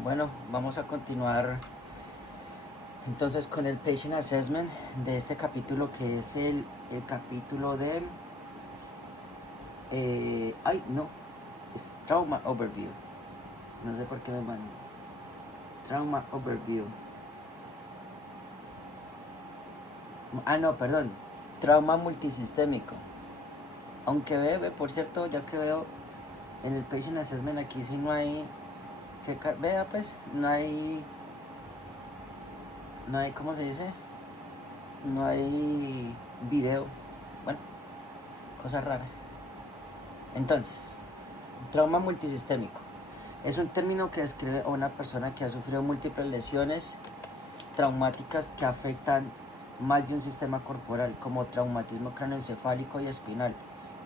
Bueno, vamos a continuar entonces con el Patient Assessment de este capítulo, que es el capítulo de... es Trauma Overview. No sé por qué me mandan. Trauma Overview. No, perdón. Trauma multisistémico. Aunque ve, por cierto, ya que veo en el Patient Assessment aquí sí no hay... Vea pues, no hay, ¿cómo se dice? No hay video. Bueno, cosa rara. Entonces, trauma multisistémico es un término que describe a una persona que ha sufrido múltiples lesiones traumáticas que afectan más de un sistema corporal, como traumatismo craneoencefálico y espinal,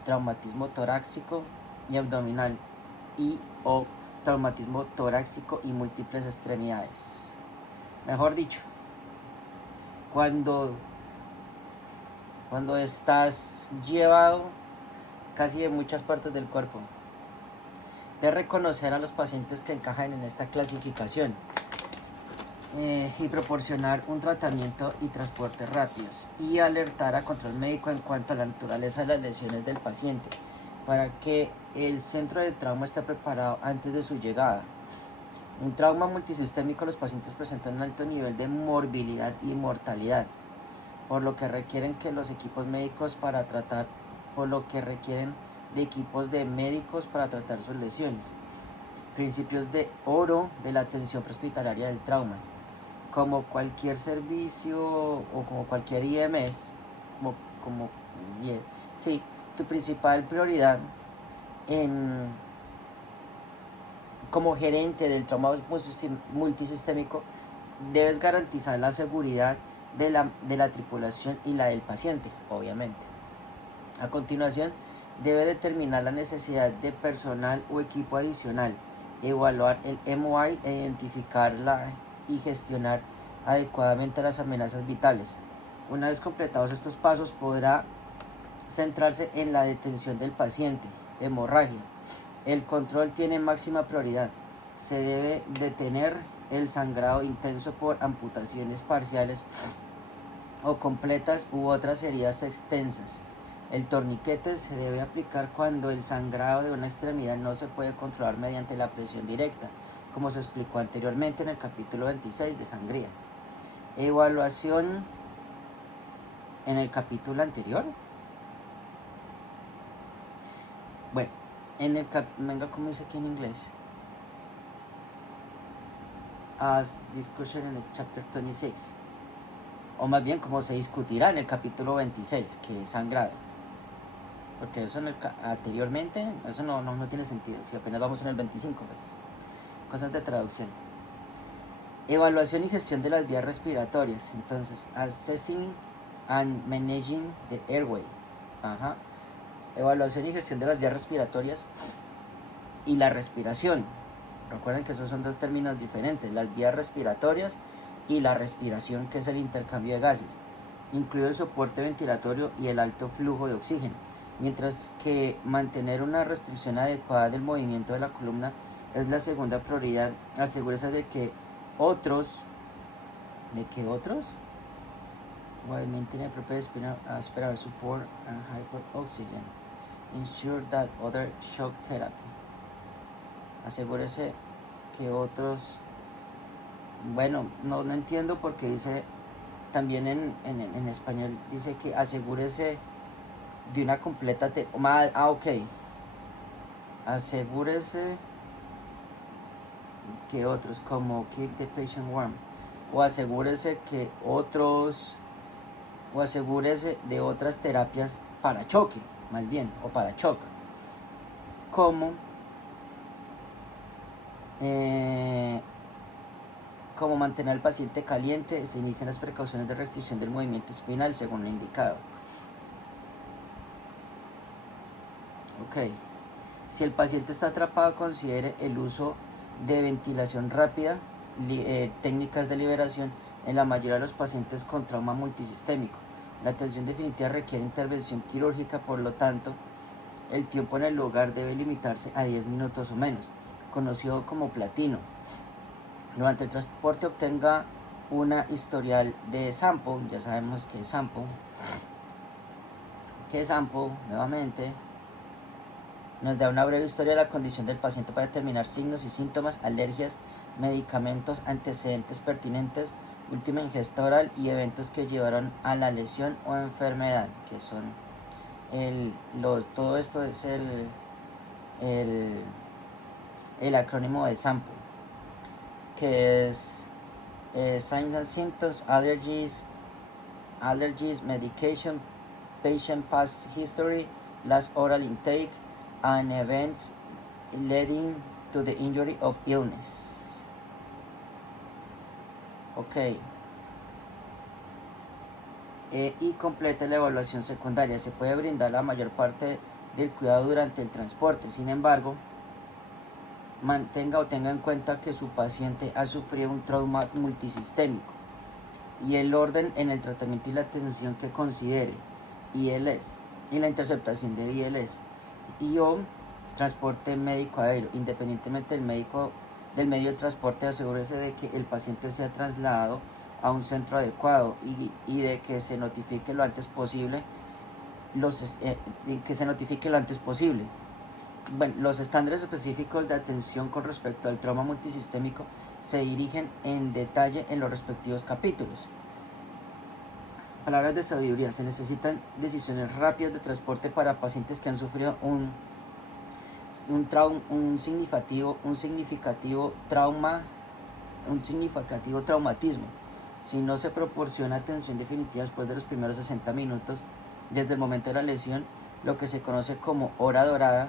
traumatismo torácico y abdominal, o traumatismo torácico y múltiples extremidades. Mejor dicho, cuando estás llevado casi de muchas partes del cuerpo, de reconocer a los pacientes que encajan en esta clasificación y proporcionar un tratamiento y transporte rápidos, y alertar a control médico en cuanto a la naturaleza de las lesiones del paciente para que el centro de trauma esté preparado antes de su llegada. Un trauma multisistémico, los pacientes presentan un alto nivel de morbilidad y mortalidad, por lo que requieren que los equipos médicos para tratar, por lo que requieren de equipos de médicos para tratar sus lesiones. Principios de oro de la atención prehospitalaria del trauma. Como cualquier servicio o como cualquier IMS, tu principal prioridad como gerente del trauma multisistémico, debes garantizar la seguridad de la tripulación y la del paciente, obviamente. A continuación, debe determinar la necesidad de personal o equipo adicional, evaluar el MOI e identificarla y gestionar adecuadamente las amenazas vitales. Una vez completados estos pasos, podrá centrarse en la detención del paciente. Hemorragia. El control tiene máxima prioridad. Se debe detener el sangrado intenso por amputaciones parciales o completas u otras heridas extensas. El torniquete se debe aplicar cuando el sangrado de una extremidad no se puede controlar mediante la presión directa, como se explicó anteriormente en el capítulo 26 de sangría. Evaluación en el capítulo anterior. Bueno, venga, ¿cómo dice aquí en inglés? As discussion in el chapter 26. O más bien, como se discutirá en el capítulo 26, que es sangrado. Porque eso anteriormente, eso no tiene sentido. Si apenas vamos en el 25, pues, cosas de traducción. Evaluación y gestión de las vías respiratorias. Entonces, assessing and managing the airway. Evaluación y gestión de las vías respiratorias y la respiración. Recuerden que esos son dos términos diferentes: las vías respiratorias y la respiración, que es el intercambio de gases, incluido el soporte ventilatorio y el alto flujo de oxígeno. Mientras que mantener una restricción adecuada del movimiento de la columna es la segunda prioridad. Asegúrese de que otros? While maintaining appropriate spinal support and high flow oxygen. Ensure that other shock therapy. Asegúrese que otros... Bueno, no entiendo porque dice... También en español dice que asegúrese de una completa... ok. Asegúrese que otros, como keep the patient warm. O asegúrese que otros... O asegúrese de otras terapias para choque, más bien, o para shock. Como mantener al paciente caliente. Se inician las precauciones de restricción del movimiento espinal según lo indicado. Ok. Si el paciente está atrapado, considere el uso de ventilación rápida, técnicas de liberación en la mayoría de los pacientes con trauma multisistémico. La atención definitiva requiere intervención quirúrgica, por lo tanto, el tiempo en el lugar debe limitarse a 10 minutos o menos, conocido como platino. Durante el transporte obtenga una historial de sample, ya sabemos que es sample, nuevamente, nos da una breve historia de la condición del paciente para determinar signos y síntomas, alergias, medicamentos, antecedentes pertinentes, última ingesta oral y eventos que llevaron a la lesión o enfermedad, que son todo esto es el acrónimo de sample, que es signs and symptoms, allergies, medication, patient past history, last oral intake, and events leading to the injury of illness. Ok. Y complete la evaluación secundaria. Se puede brindar la mayor parte del cuidado durante el transporte. Sin embargo, mantenga o tenga en cuenta que su paciente ha sufrido un trauma multisistémico y el orden en el tratamiento y la atención que considere ILS y la interceptación de ILS y o transporte médico aéreo. Independientemente del medio de transporte, asegúrese de que el paciente sea trasladado a un centro adecuado y de que se notifique lo antes posible Bueno, los estándares específicos de atención con respecto al trauma multisistémico se dirigen en detalle en los respectivos capítulos. Palabras de sabiduría: se necesitan decisiones rápidas de transporte para pacientes que han sufrido un significativo traumatismo. Si no se proporciona atención definitiva después de los primeros 60 minutos desde el momento de la lesión, lo que se conoce como hora dorada,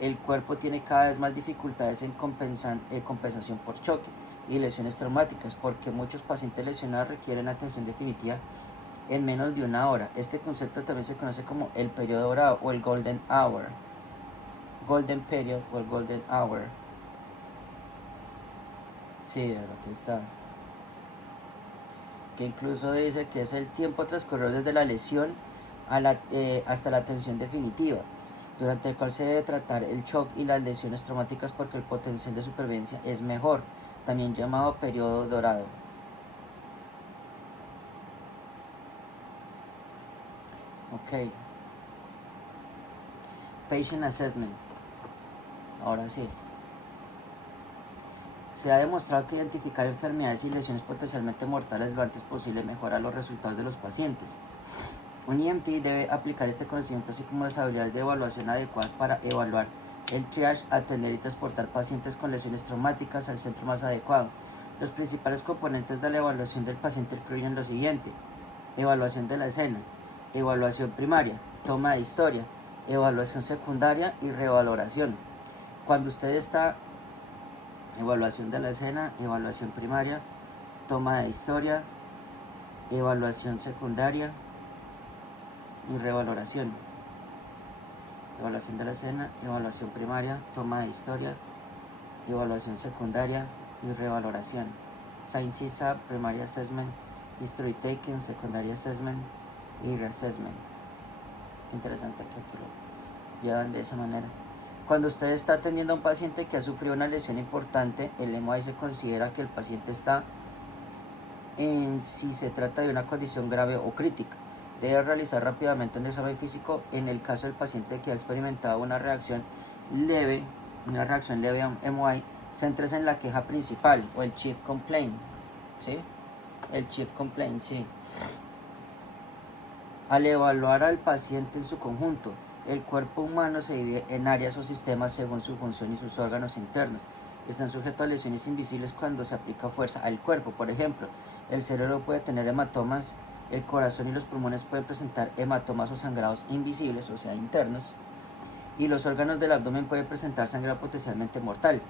el cuerpo tiene cada vez más dificultades en compensación por choque y lesiones traumáticas, porque muchos pacientes lesionados requieren atención definitiva en menos de una hora. Este concepto también se conoce como el periodo dorado o el golden period o el golden hour. Sí, aquí está. Que incluso dice que es el tiempo transcurrido desde la lesión hasta la atención definitiva, durante el cual se debe tratar el shock y las lesiones traumáticas, porque el potencial de supervivencia es mejor, también llamado periodo dorado. Ok. Patient Assessment. Ahora sí. Se ha demostrado que identificar enfermedades y lesiones potencialmente mortales lo antes posible mejora los resultados de los pacientes. Un EMT debe aplicar este conocimiento, así como las habilidades de evaluación adecuadas para evaluar el triage, atender y transportar pacientes con lesiones traumáticas al centro más adecuado. Los principales componentes de la evaluación del paciente incluyen lo siguiente: evaluación de la escena, evaluación primaria, toma de historia, evaluación secundaria y revaloración. Cuando usted está evaluación de la escena, evaluación primaria, toma de historia, evaluación secundaria y revaloración. Evaluación de la escena, evaluación primaria, toma de historia, evaluación secundaria y revaloración. Science CSAP, Primary Assessment, History Taken, Secondary Assessment y Reassessment. Interesante que lo llevan de esa manera. Cuando usted está atendiendo a un paciente que ha sufrido una lesión importante, el MOI se considera que el paciente está en si se trata de una condición grave o crítica. Debe realizar rápidamente un examen físico en el caso del paciente que ha experimentado una reacción leve a un MOI. Céntrese en la queja principal o el chief complaint, ¿sí? El chief complaint, sí. Al evaluar al paciente en su conjunto, el cuerpo humano se divide en áreas o sistemas según su función y sus órganos internos. Están sujetos a lesiones invisibles cuando se aplica fuerza al cuerpo. Por ejemplo, el cerebro puede tener hematomas, el corazón y los pulmones pueden presentar hematomas o sangrados invisibles, o sea, internos, y los órganos del abdomen pueden presentar sangrado potencialmente mortal.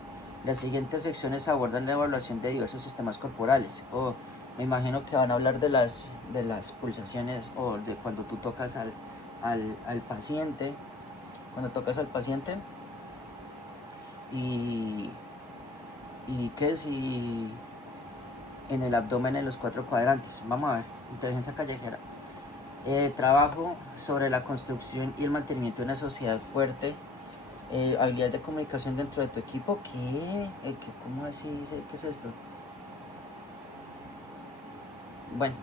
Las siguientes secciones abordan la evaluación de diversos sistemas corporales. Me imagino que van a hablar de las pulsaciones o de cuando tú tocas al paciente, y en el abdomen, en los 4 cuadrantes. Vamos a ver, inteligencia callejera. Trabajo sobre la construcción y el mantenimiento de una sociedad fuerte Habilidades de comunicación dentro de tu equipo. ¿Cómo así? ¿Qué es esto? Bueno,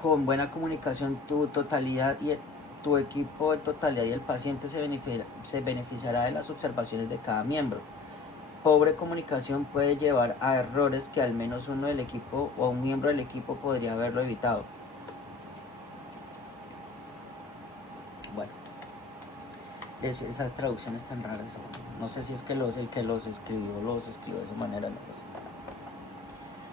con buena comunicación tu equipo de totalidad y el paciente se beneficiará de las observaciones de cada miembro. Pobre comunicación puede llevar a errores que al menos uno del equipo o un miembro del equipo podría haberlo evitado. Bueno, esas traducciones tan raras, no sé si es que el que los escribió de esa manera, no lo sé.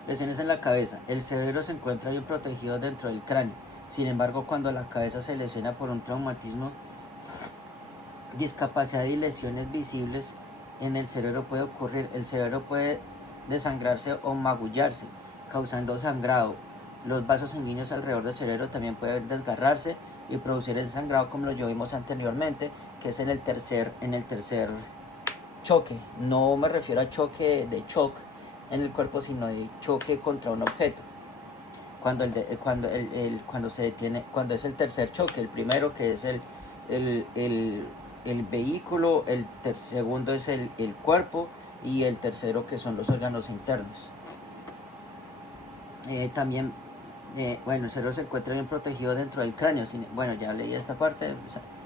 Lesiones en la cabeza. El cerebro se encuentra bien protegido dentro del cráneo. Sin embargo, cuando la cabeza se lesiona por un traumatismo, discapacidad y lesiones visibles en el cerebro puede ocurrir. El cerebro puede desangrarse o magullarse, causando sangrado. Los vasos sanguíneos alrededor del cerebro también pueden desgarrarse y producir el sangrado, como lo vimos anteriormente, que es en el tercer choque. No me refiero a choque de shock en el cuerpo, sino de choque contra un objeto. Cuando se detiene, cuando es el tercer choque, el primero que es el vehículo, segundo es el cuerpo y el tercero que son los órganos internos. También, bueno, el cerebro se encuentra bien protegido dentro del cráneo. Bueno, ya leí esta parte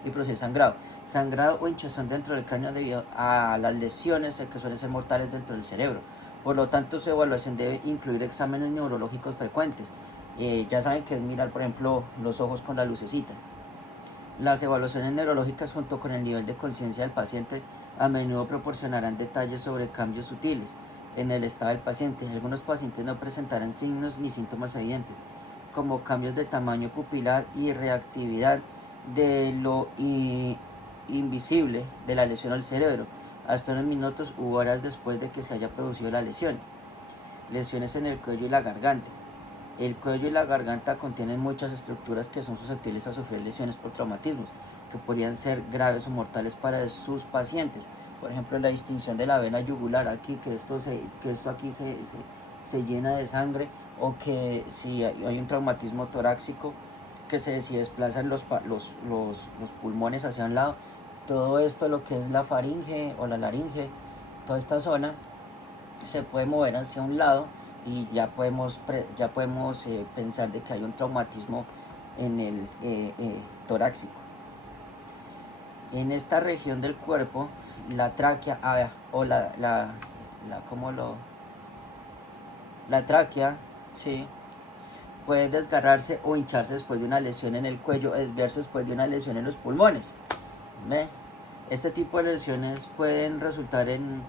y producir sangrado. Sangrado o hinchazón dentro del cráneo debido a las lesiones que suelen ser mortales dentro del cerebro. Por lo tanto, su evaluación debe incluir exámenes neurológicos frecuentes. Ya saben que es mirar, por ejemplo, los ojos con la lucecita. Las evaluaciones neurológicas junto con el nivel de conciencia del paciente a menudo proporcionarán detalles sobre cambios sutiles en el estado del paciente. Algunos pacientes no presentarán signos ni síntomas evidentes, como cambios de tamaño pupilar y reactividad de lo invisible de la lesión al cerebro, hasta unos minutos u horas después de que se haya producido la lesión. Lesiones en el cuello y la garganta. El cuello y la garganta contienen muchas estructuras que son susceptibles a sufrir lesiones por traumatismos, que podrían ser graves o mortales para sus pacientes. Por ejemplo, la distinción de la vena yugular aquí, que esto aquí se llena de sangre, o que si hay un traumatismo torácico, que si desplazan los pulmones hacia un lado. Todo esto, lo que es la faringe o la laringe, toda esta zona se puede mover hacia un lado y ya podemos pensar de que hay un traumatismo en el torácico. En esta región del cuerpo, la tráquea o la tráquea, sí, puede desgarrarse o hincharse después de una lesión en el cuello, desviarse después de una lesión en los pulmones. ¿Ve? Este tipo de lesiones pueden resultar en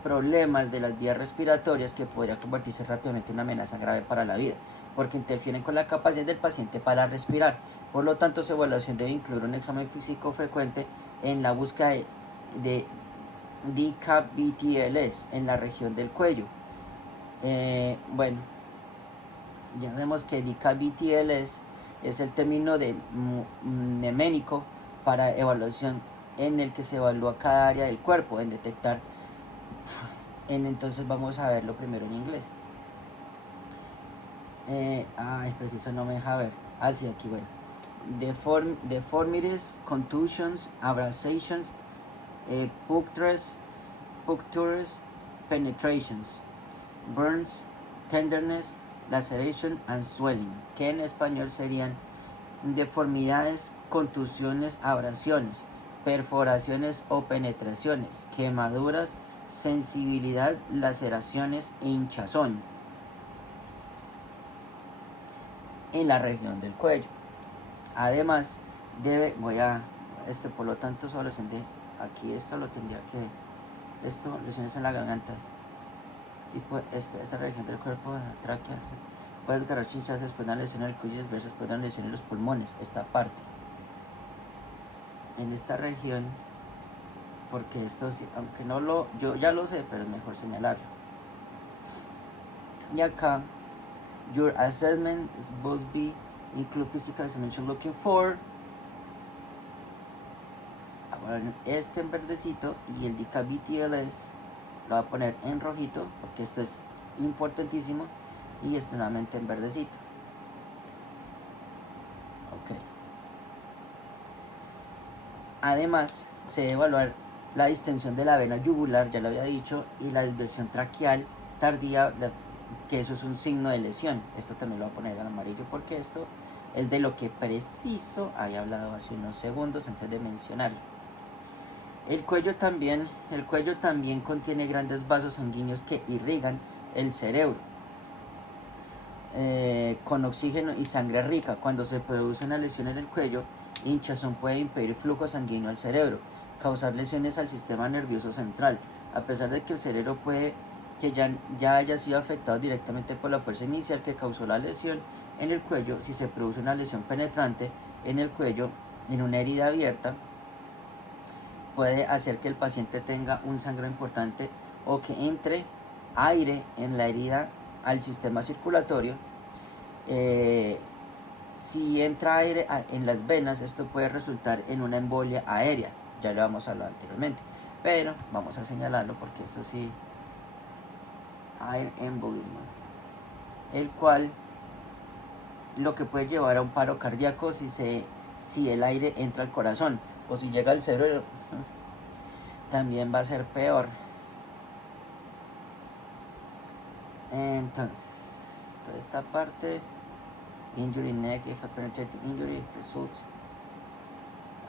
problemas de las vías respiratorias, que podría convertirse rápidamente en una amenaza grave para la vida, porque interfieren con la capacidad del paciente para respirar. Por lo tanto, su evaluación debe incluir un examen físico frecuente en la búsqueda de DKBTLS en la región del cuello. Bueno, ya sabemos que DKBTLS es el término mneménico para evaluación, en el que se evalúa cada área del cuerpo en detectar. Entonces vamos a verlo primero en inglés. Preciso no me deja ver. Sí, aquí, bueno. Deformities, contusions, abrasations, punctures, penetrations, burns, tenderness, laceration and swelling, que en español serían deformidades, contusiones, abrasiones, perforaciones o penetraciones, quemaduras, sensibilidad, laceraciones e hinchazón en la región del cuello. Además, por lo tanto, evaluación de aquí, esto lo tendría que, lesiones en la garganta, tipo esta región del cuerpo, la tráquea, puede desgarrar hinchazón después de una lesión en el cuello y después de una lesión en los pulmones, esta parte. En esta región, porque esto, aunque yo ya lo sé, pero es mejor señalarlo. Y acá, your assessment must be include physical examination looking for. Bueno, este en verdecito y el DKBTLS lo voy a poner en rojito, porque esto es importantísimo, y esto nuevamente en verdecito. Ok. Además, se debe evaluar la distensión de la vena yugular, ya lo había dicho, y la desviación traqueal tardía, que eso es un signo de lesión. Esto también lo voy a poner al amarillo porque esto es de lo que preciso había hablado hace unos segundos antes de mencionarlo. El cuello también contiene grandes vasos sanguíneos que irrigan el cerebro con oxígeno y sangre rica. Cuando se produce una lesión en el cuello, hinchazón puede impedir flujo sanguíneo al cerebro, causar lesiones al sistema nervioso central. A pesar de que el cerebro puede que ya haya sido afectado directamente por la fuerza inicial que causó la lesión en el cuello, si se produce una lesión penetrante en el cuello, en una herida abierta, puede hacer que el paciente tenga un sangrado importante o que entre aire en la herida al sistema circulatorio. Si entra aire en las venas, esto puede resultar en una embolia aérea. Ya lo hemos hablado anteriormente, pero vamos a señalarlo porque eso sí, air embolism, el cual lo que puede llevar a un paro cardíaco si el aire entra al corazón o si llega al cerebro, también va a ser peor. Entonces, toda esta parte, injury neck, if a penetrating injury results,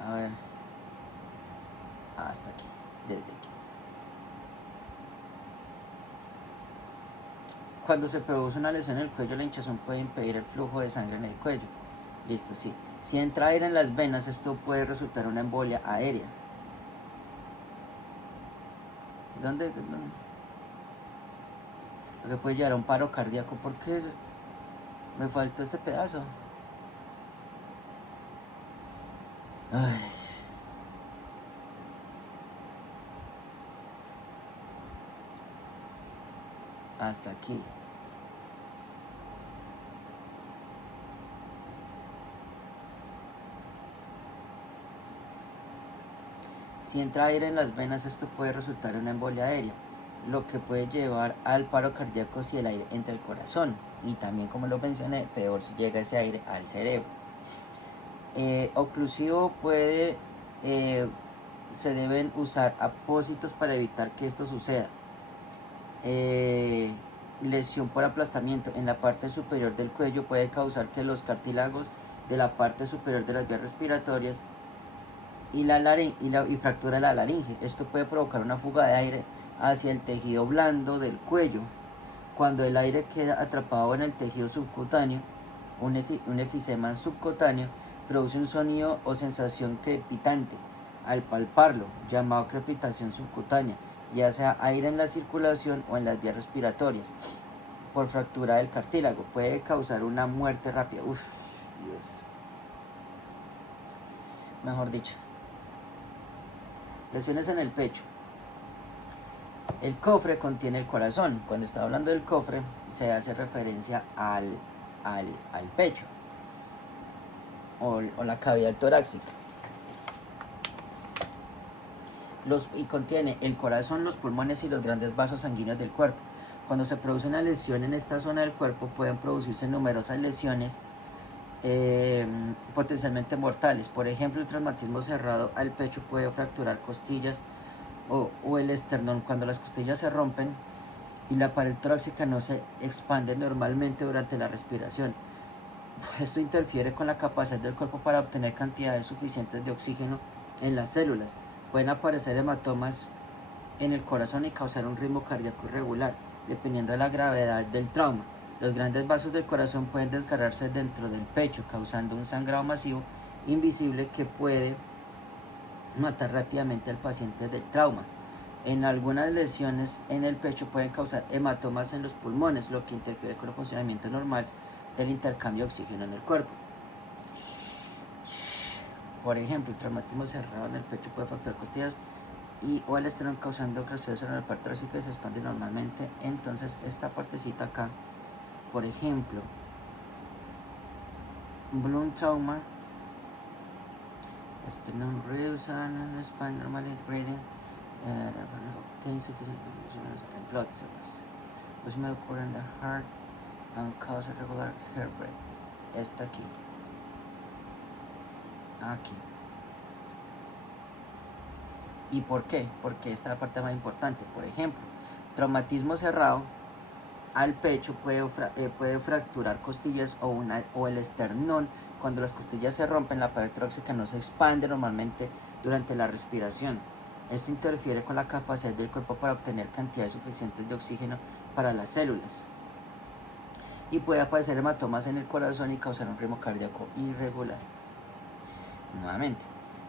a ver, hasta aquí, desde aquí. Cuando se produce una lesión en el cuello, la hinchazón puede impedir el flujo de sangre en el cuello. Listo, sí. Si entra aire en las venas, esto puede resultar una embolia aérea. ¿Dónde? Lo que puede llevar a un paro cardíaco. ¿Por qué me faltó este pedazo? Ay. Hasta aquí. Si entra aire en las venas, esto puede resultar en una embolia aérea, lo que puede llevar al paro cardíaco si el aire entra al corazón. Y también, como lo mencioné, peor si llega ese aire al cerebro. Oclusivo se deben usar apósitos para evitar que esto suceda. Lesión por aplastamiento en la parte superior del cuello puede causar que los cartílagos de la parte superior de las vías respiratorias y fractura la laringe. Esto puede provocar una fuga de aire hacia el tejido blando del cuello. Cuando el aire queda atrapado en el tejido subcutáneo, un efisema subcutáneo produce un sonido o sensación crepitante al palparlo, llamado crepitación subcutánea, ya sea aire en la circulación o en las vías respiratorias. Por fractura del cartílago, puede causar una muerte rápida. Uf, Dios. Mejor dicho. Lesiones en el pecho. El cofre contiene el corazón. Cuando está hablando del cofre, se hace referencia al pecho o la cavidad torácica. Y contiene el corazón, los pulmones y los grandes vasos sanguíneos del cuerpo. Cuando se produce una lesión en esta zona del cuerpo, pueden producirse numerosas lesiones potencialmente mortales. Por ejemplo, el traumatismo cerrado al pecho puede fracturar costillas o el esternón. Cuando las costillas se rompen y la pared torácica no se expande normalmente durante la respiración. Esto interfiere con la capacidad del cuerpo para obtener cantidades suficientes de oxígeno en las células. Pueden aparecer hematomas en el corazón y causar un ritmo cardíaco irregular, dependiendo de la gravedad del trauma. Los grandes vasos del corazón pueden desgarrarse dentro del pecho, causando un sangrado masivo invisible que puede matar rápidamente al paciente del trauma. En algunas lesiones en el pecho pueden causar hematomas en los pulmones, lo que interfiere con el funcionamiento normal del intercambio de oxígeno en el cuerpo. Por ejemplo, el traumatismo cerrado en el pecho puede fracturar costillas o el esternón, causando que en la parte torácica se expande normalmente. Entonces esta partecita acá, por ejemplo, blunt trauma, sternum reduced and spine normally breathing, obtain sufficient blood cells, which may occur in the heart and cause irregular heartbeat. Esta aquí. ¿Y por qué? Porque esta es la parte más importante. Por ejemplo, traumatismo cerrado al pecho puede fracturar costillas o el esternón. Cuando las costillas se rompen, la pared torácica no se expande normalmente durante la respiración. Esto interfiere con la capacidad del cuerpo para obtener cantidades suficientes de oxígeno para las células. Y puede aparecer hematomas en el corazón y causar un ritmo cardíaco irregular. Nuevamente,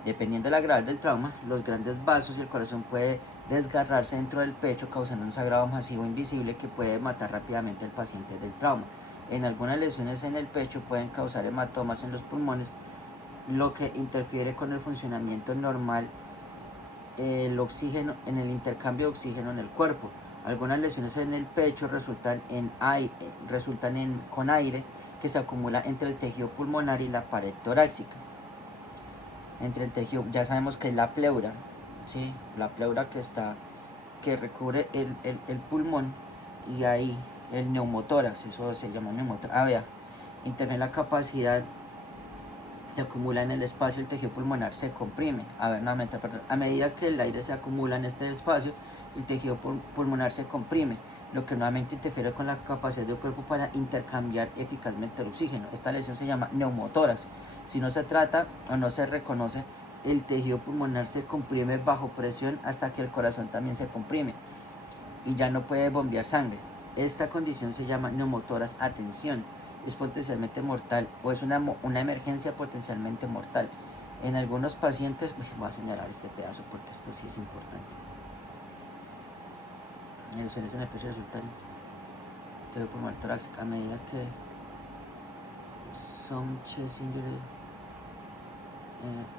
dependiendo de la gravedad del trauma, los grandes vasos y el corazón puede desgarrarse dentro del pecho, causando un sangrado masivo invisible que puede matar rápidamente al paciente del trauma. En algunas lesiones en el pecho pueden causar hematomas en los pulmones, lo que interfiere con el funcionamiento normal el intercambio de oxígeno en el cuerpo. Algunas lesiones en el pecho resultan con aire que se acumula entre el tejido pulmonar y la pared torácica. Entre el tejido, ya sabemos que es la pleura, ¿sí? La pleura que recubre el pulmón, y ahí el neumotórax, eso se llama neumotórax. Vea, interviene la capacidad, se acumula en el espacio, el tejido pulmonar se comprime. Nuevamente, a medida que el aire se acumula en este espacio, el tejido pulmonar se comprime, lo que nuevamente interfiere con la capacidad del cuerpo para intercambiar eficazmente el oxígeno. Esta lesión se llama neumotórax. Si no se trata o no se reconoce, el tejido pulmonar se comprime bajo presión hasta que el corazón también se comprime y ya no puede bombear sangre. Esta condición se llama neumotórax a tensión. Es potencialmente mortal o es una emergencia potencialmente mortal. En algunos pacientes, voy a señalar este pedazo porque esto sí es importante. Lesiones en el pecho resultan tejido pulmonar torácico a medida que some chest injury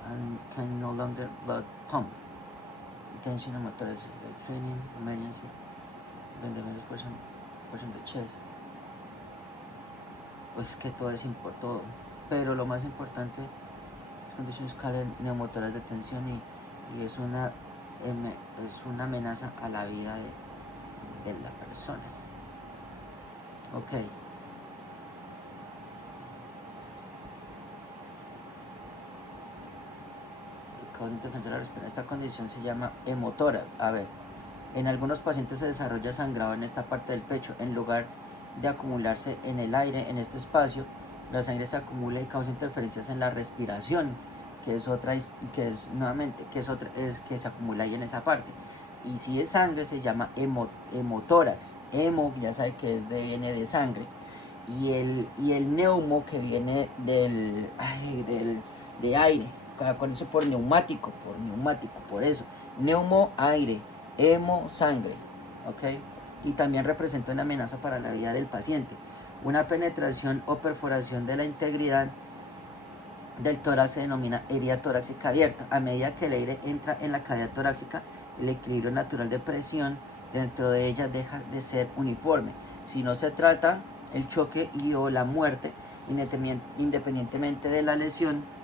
and can no longer blood pump. Tension pneumothorax like training, emergency, when the portion of the chest. Pues que todo es importante, pero lo más importante es condiciones calen neumotórax de tensión y es una amenaza a la vida de la persona. Ok. Causa interferencia de la respiración. Esta condición se llama hemotórax. En algunos pacientes se desarrolla sangrado en esta parte del pecho. En lugar de acumularse en el aire, en este espacio, la sangre se acumula y causa interferencias en la respiración, que se acumula ahí en esa parte. Y si es sangre, se llama hemotórax. Hemo, ya sabe que viene de sangre. Y el neumo, que viene de aire. Con eso por neumático, por eso. Neumo, aire, hemo, sangre, ¿ok? Y también representa una amenaza para la vida del paciente. Una penetración o perforación de la integridad del tórax se denomina herida torácica abierta. A medida que el aire entra en la cavidad torácica, el equilibrio natural de presión dentro de ella deja de ser uniforme. Si no se trata el choque o la muerte, independientemente de la lesión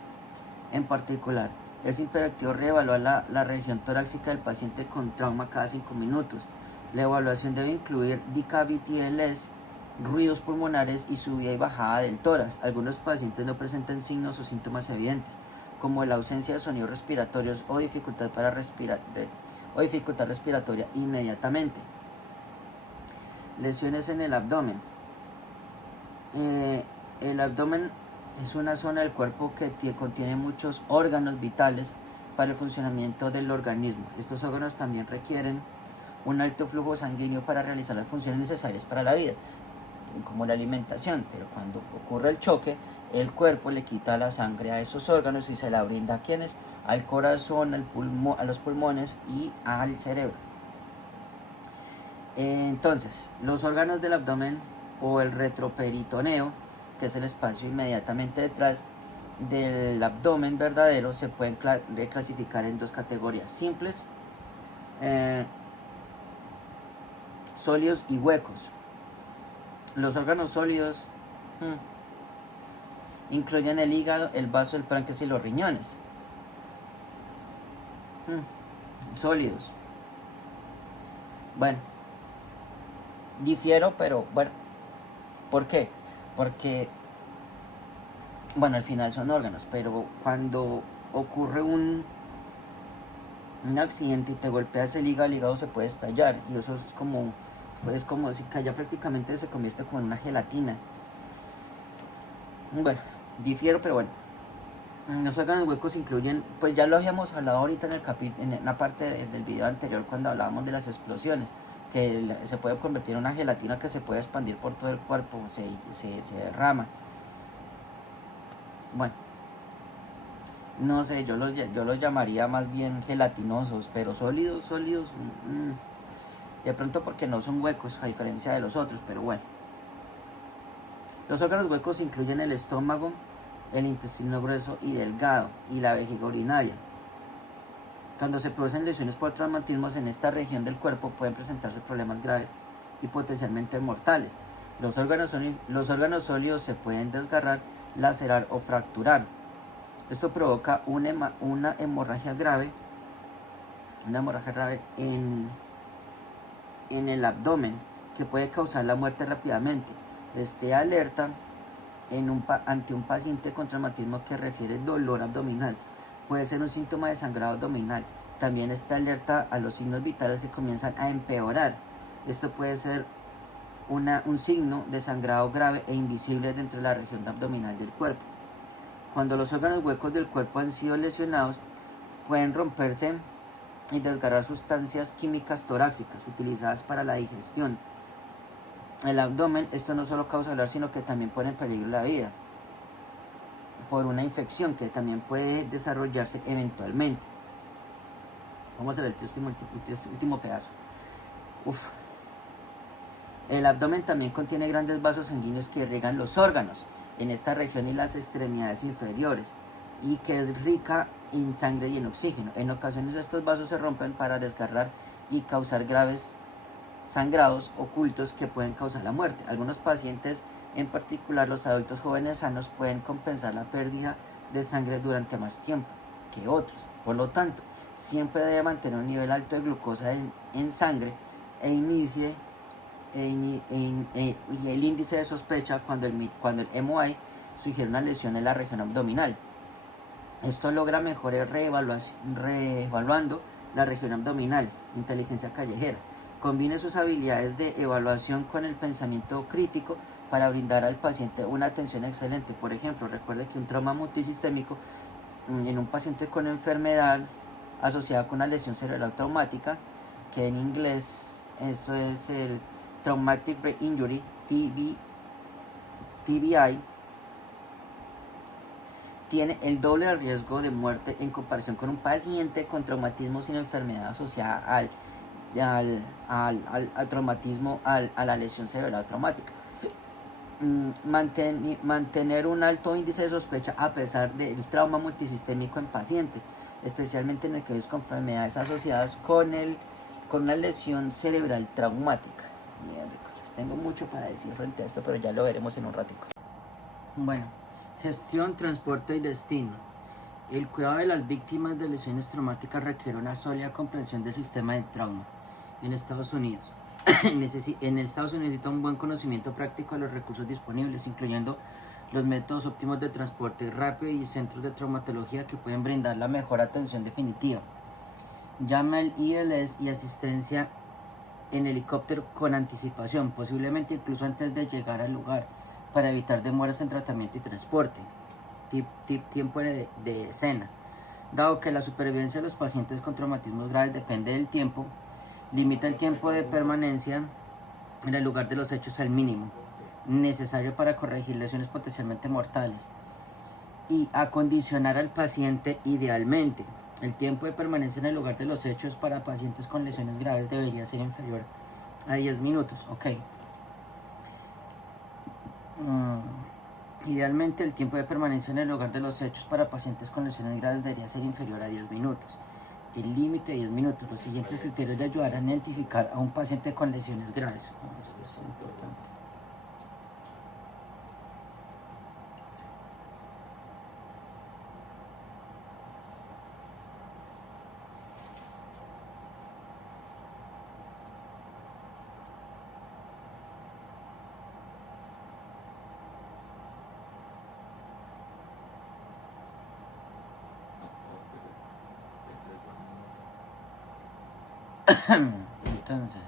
en particular, es imperativo reevaluar la región torácica del paciente con trauma cada 5 minutos. La evaluación debe incluir decavity-LS, ruidos pulmonares y subida y bajada del tórax. Algunos pacientes no presentan signos o síntomas evidentes, como la ausencia de sonidos respiratorios o dificultad respiratoria inmediatamente. Lesiones en el abdomen. El abdomen es una zona del cuerpo que contiene muchos órganos vitales para el funcionamiento del organismo. Estos órganos también requieren un alto flujo sanguíneo para realizar las funciones necesarias para la vida, como la alimentación, pero cuando ocurre el choque, el cuerpo le quita la sangre a esos órganos y se la brinda a quienes, al corazón, a los pulmones y al cerebro. Entonces, los órganos del abdomen o el retroperitoneo, que es el espacio inmediatamente detrás del abdomen verdadero, se pueden clasificar en dos categorías: simples, sólidos y huecos. Los órganos sólidos incluyen el hígado, el vaso, el páncreas y los riñones. Sólidos. Bueno, difiero, pero bueno. ¿Por qué? Porque, bueno, al final son órganos, pero cuando ocurre un un accidente y te golpeas el hígado se puede estallar y eso es como si ya prácticamente se convierte como en una gelatina. Bueno, difiero, pero bueno. Los órganos huecos incluyen, pues ya lo habíamos hablado ahorita en una parte del video anterior cuando hablábamos de las explosiones, que se puede convertir en una gelatina que se puede expandir por todo el cuerpo, se derrama. Bueno, no sé, yo los llamaría más bien gelatinosos, pero sólidos, de pronto porque no son huecos a diferencia de los otros, pero bueno. Los órganos huecos incluyen el estómago, el intestino grueso y delgado y la vejiga urinaria. Cuando se producen lesiones por traumatismos en esta región del cuerpo pueden presentarse problemas graves y potencialmente mortales. Los órganos sólidos se pueden desgarrar, lacerar o fracturar. Esto provoca una hemorragia grave en el abdomen que puede causar la muerte rápidamente. Esté alerta ante un paciente con traumatismo que refiere dolor abdominal. Puede ser un síntoma de sangrado abdominal. También está alerta a los signos vitales que comienzan a empeorar. Esto puede ser un signo de sangrado grave e invisible dentro de la región abdominal del cuerpo. Cuando los órganos huecos del cuerpo han sido lesionados, pueden romperse y desgarrar sustancias químicas torácicas utilizadas para la digestión. El abdomen, esto no solo causa dolor, sino que también pone en peligro la vida por una infección que también puede desarrollarse eventualmente. Vamos a ver este último pedazo. El abdomen también contiene grandes vasos sanguíneos que irrigan los órganos en esta región y las extremidades inferiores, y que es rica en sangre y en oxígeno. En ocasiones estos vasos se rompen para desgarrar y causar graves sangrados ocultos que pueden causar la muerte. Algunos pacientes, en particular los adultos jóvenes sanos, pueden compensar la pérdida de sangre durante más tiempo que otros. Por lo tanto, siempre debe mantener un nivel alto de glucosa en sangre e el índice de sospecha cuando el MOI sugiere una lesión en la región abdominal. Esto logra mejor reevaluando la región abdominal, inteligencia callejera. Combine sus habilidades de evaluación con el pensamiento crítico para brindar al paciente una atención excelente. Por ejemplo, recuerde que un trauma multisistémico en un paciente con enfermedad asociada con una lesión cerebral traumática, que en inglés eso es el Traumatic Brain Injury, TBI, tiene el doble de riesgo de muerte en comparación con un paciente con traumatismo sin enfermedad asociada al traumatismo, a la lesión cerebral traumática. Mantener un alto índice de sospecha a pesar del trauma multisistémico en pacientes, especialmente en aquellos con enfermedades asociadas con una lesión cerebral traumática. Les tengo mucho para decir frente a esto, pero ya lo veremos en un ratico. Bueno, gestión, transporte y destino. El cuidado de las víctimas de lesiones traumáticas requiere una sólida comprensión del sistema de trauma en Estados Unidos. En Estados Unidos necesita un buen conocimiento práctico de los recursos disponibles, incluyendo los métodos óptimos de transporte rápido y centros de traumatología que pueden brindar la mejor atención definitiva. Llama al ILS y asistencia en helicóptero con anticipación, posiblemente incluso antes de llegar al lugar, para evitar demoras en tratamiento y transporte. Tiempo de escena. Dado que la supervivencia de los pacientes con traumatismos graves depende del tiempo, limita el tiempo de permanencia en el lugar de los hechos al mínimo necesario para corregir lesiones potencialmente mortales y acondicionar al paciente idealmente. El tiempo de permanencia en el lugar de los hechos para pacientes con lesiones graves debería ser inferior a 10 minutos. Idealmente, el tiempo de permanencia en el lugar de los hechos para pacientes con lesiones graves debería ser inferior a 10 minutos. El límite de 10 minutos. Los siguientes criterios le ayudarán a identificar a un paciente con lesiones graves. Esto es importante. Entonces,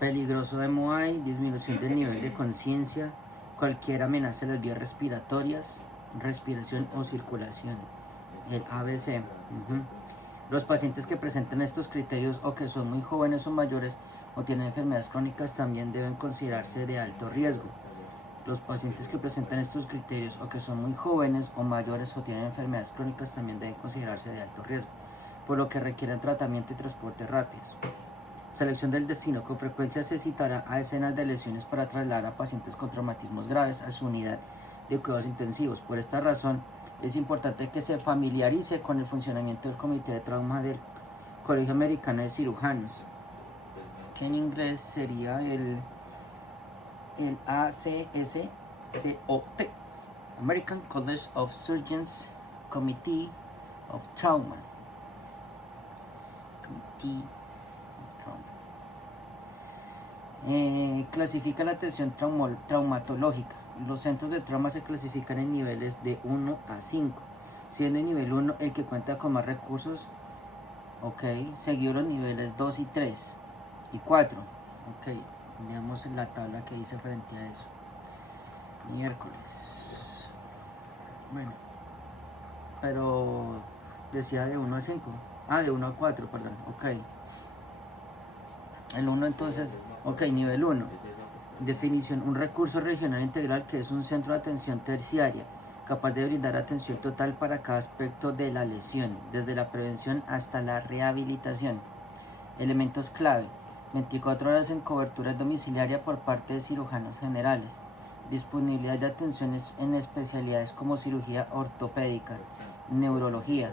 peligroso MOI, disminución del nivel de conciencia, cualquier amenaza de las vías respiratorias, respiración o circulación. El ABC. Los pacientes que presenten estos criterios o que son muy jóvenes o mayores o tienen enfermedades crónicas también deben considerarse de alto riesgo. Los pacientes que presentan estos criterios o que son muy jóvenes o mayores o tienen enfermedades crónicas también deben considerarse de alto riesgo, por lo que requieren tratamiento y transporte rápidos. Selección del destino. Con frecuencia se citará a escenas de lesiones para trasladar a pacientes con traumatismos graves a su unidad de cuidados intensivos. Por esta razón, es importante que se familiarice con el funcionamiento del Comité de Trauma del Colegio Americano de Cirujanos, que en inglés sería el ACSCOT, American College of Surgeons Committee of Trauma. Clasifica la atención traumatológica. Los centros de trauma se clasifican en niveles de 1 a 5, siendo el nivel 1 el que cuenta con más recursos, seguido los niveles 2 y 3 y 4. Veamos la tabla que dice frente a eso. Miércoles. Bueno, pero decía de 1 a 5. De 1 a 4, perdón. El 1 entonces, nivel 1. Definición: un recurso regional integral que es un centro de atención terciaria, capaz de brindar atención total para cada aspecto de la lesión, desde la prevención hasta la rehabilitación. Elementos clave: 24 horas en cobertura domiciliaria por parte de cirujanos generales, disponibilidad de atenciones en especialidades como cirugía ortopédica, neurología,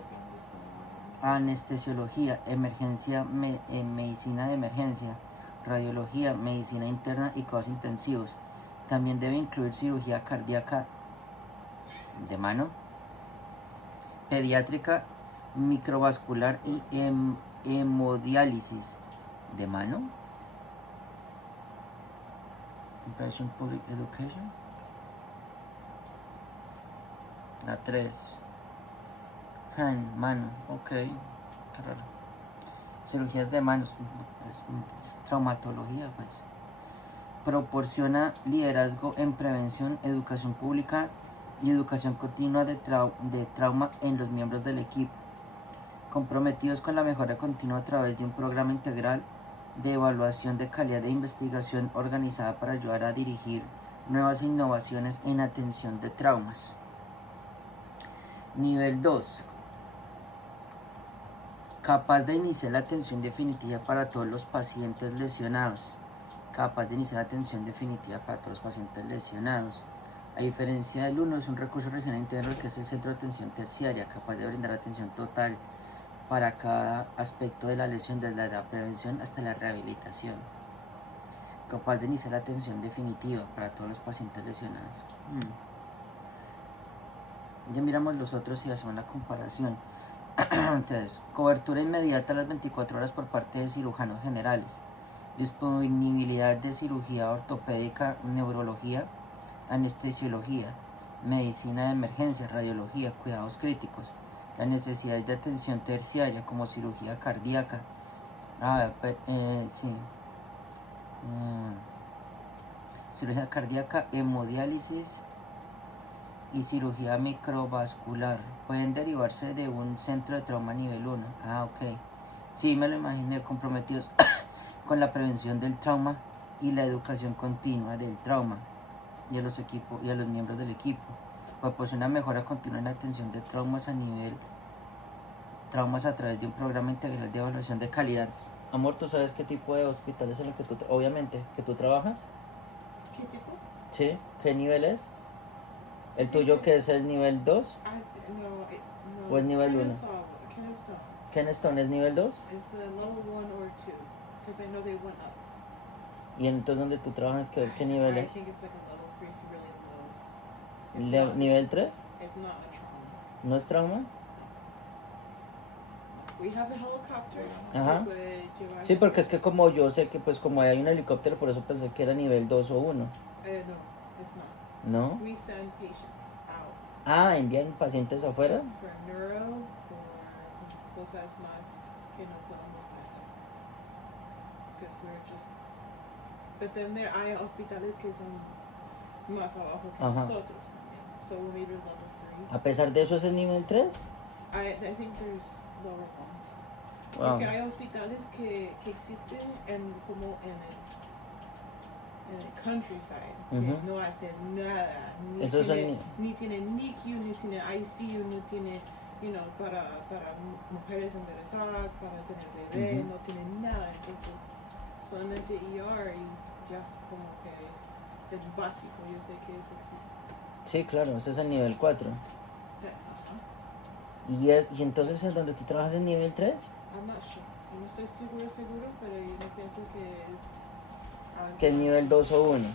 anestesiología, medicina de emergencia, radiología, medicina interna y cuidados intensivos. También debe incluir cirugía cardíaca de mano, pediátrica, microvascular y hemodiálisis de mano. Impression Public Education. La 3. Hand, mano, qué raro. Cirugías de manos, es traumatología, pues. Proporciona liderazgo en prevención, educación pública y educación continua de trauma en los miembros del equipo, comprometidos con la mejora continua a través de un programa integral de evaluación de calidad de investigación organizada para ayudar a dirigir nuevas innovaciones en atención de traumas. Nivel 2. Capaz de iniciar la atención definitiva para todos los pacientes lesionados. A diferencia del 1, es un recurso regional integral que es el centro de atención terciaria, capaz de brindar atención total para cada aspecto de la lesión, desde la prevención hasta la rehabilitación. Capaz de iniciar la atención definitiva para todos los pacientes lesionados. Ya miramos los otros y hacemos la comparación. Entonces, cobertura inmediata a las 24 horas por parte de cirujanos generales, disponibilidad de cirugía ortopédica, neurología, anestesiología, medicina de emergencia, radiología, cuidados críticos, la necesidad de atención terciaria como cirugía cardíaca, cirugía cardíaca, hemodiálisis y cirugía microvascular pueden derivarse de un centro de trauma nivel 1. Sí, me lo imaginé. Comprometidos con la prevención del trauma y la educación continua del trauma y a los miembros del equipo. Proporciona mejora continua en la atención de traumas a través de un programa integral de evaluación de calidad. Amor, ¿tú sabes qué tipo de hospitales en el que tú trabajas? ¿Qué tipo? Sí, ¿qué nivel es? ¿El tuyo que es el nivel 2? No. ¿O el nivel 1? Keystone es nivel 2? Es level 1 or 2, because I know they went up. ¿Y entonces donde tú trabajas qué nivel es? I think it's like a level 3, it's really low. ¿Nivel 3? It's not a trauma. ¿No es trauma? We have a helicopter. Ajá. Sí, porque es que como yo sé que pues como hay un helicóptero, por eso pensé que era nivel 2 o 1. No, it's not. ¿No? We send patients out. ¿Envían pacientes afuera? For neuro, por cosas más que no podemos tratar. because we're just. But then hay hospitales que son más abajo que Ajá. nosotros también. So maybe level 3. A pesar de eso es el nivel 3. I think there's lower ones. Wow. Porque hay hospitales que existen como en el countryside, que Ujú. no hacen nada, Esos son ni tienen NICU, ni tienen ICU, no tiene, para mujeres embarazadas, para tener bebé, Ujú. no tienen nada, entonces solamente ER y ya como que es básico, yo sé que eso existe. Sí, claro, ese es el nivel 4. O sea, ajá. Y entonces en donde tú trabajas es nivel 3. I'm not sure. Yo no estoy seguro, pero yo no pienso que es algo. Que es nivel 2 o 1.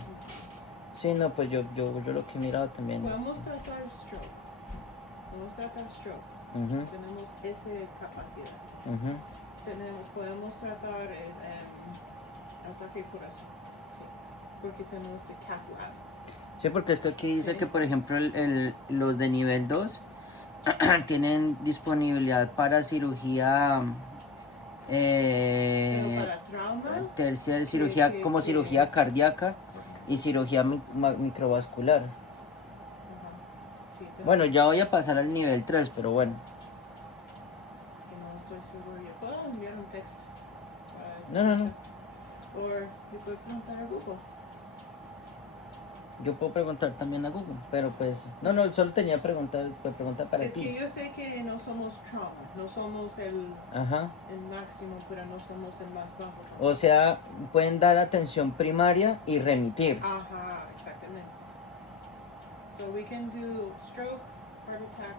Sí, no, pues yo lo que he mirado también. Podemos tratar stroke. Ujú, Tenemos esa capacidad. ujú. Podemos tratar el ataque al corazón. Sí. Porque tenemos el cath lab. Sí, porque es que aquí dice Sí. que, por ejemplo, los de nivel 2 tienen disponibilidad para cirugía Pero para trauma. terciaria, cirugía como cirugía cardíaca y cirugía microvascular. Ajá. Sí, Bueno, ya voy a pasar al nivel 3, pero bueno. es que no estoy seguro. Yo puedo enviar un texto. No. O yo puedo preguntar a Google. Yo puedo preguntar también a Google, pero pues... No, solo tenía pregunta para Es ti. que yo sé que no somos trauma, no somos el Ajá. máximo, pero no somos el más bajo. O sea, pueden dar atención primaria y remitir. Ajá, exactamente. So we can do stroke, heart attack,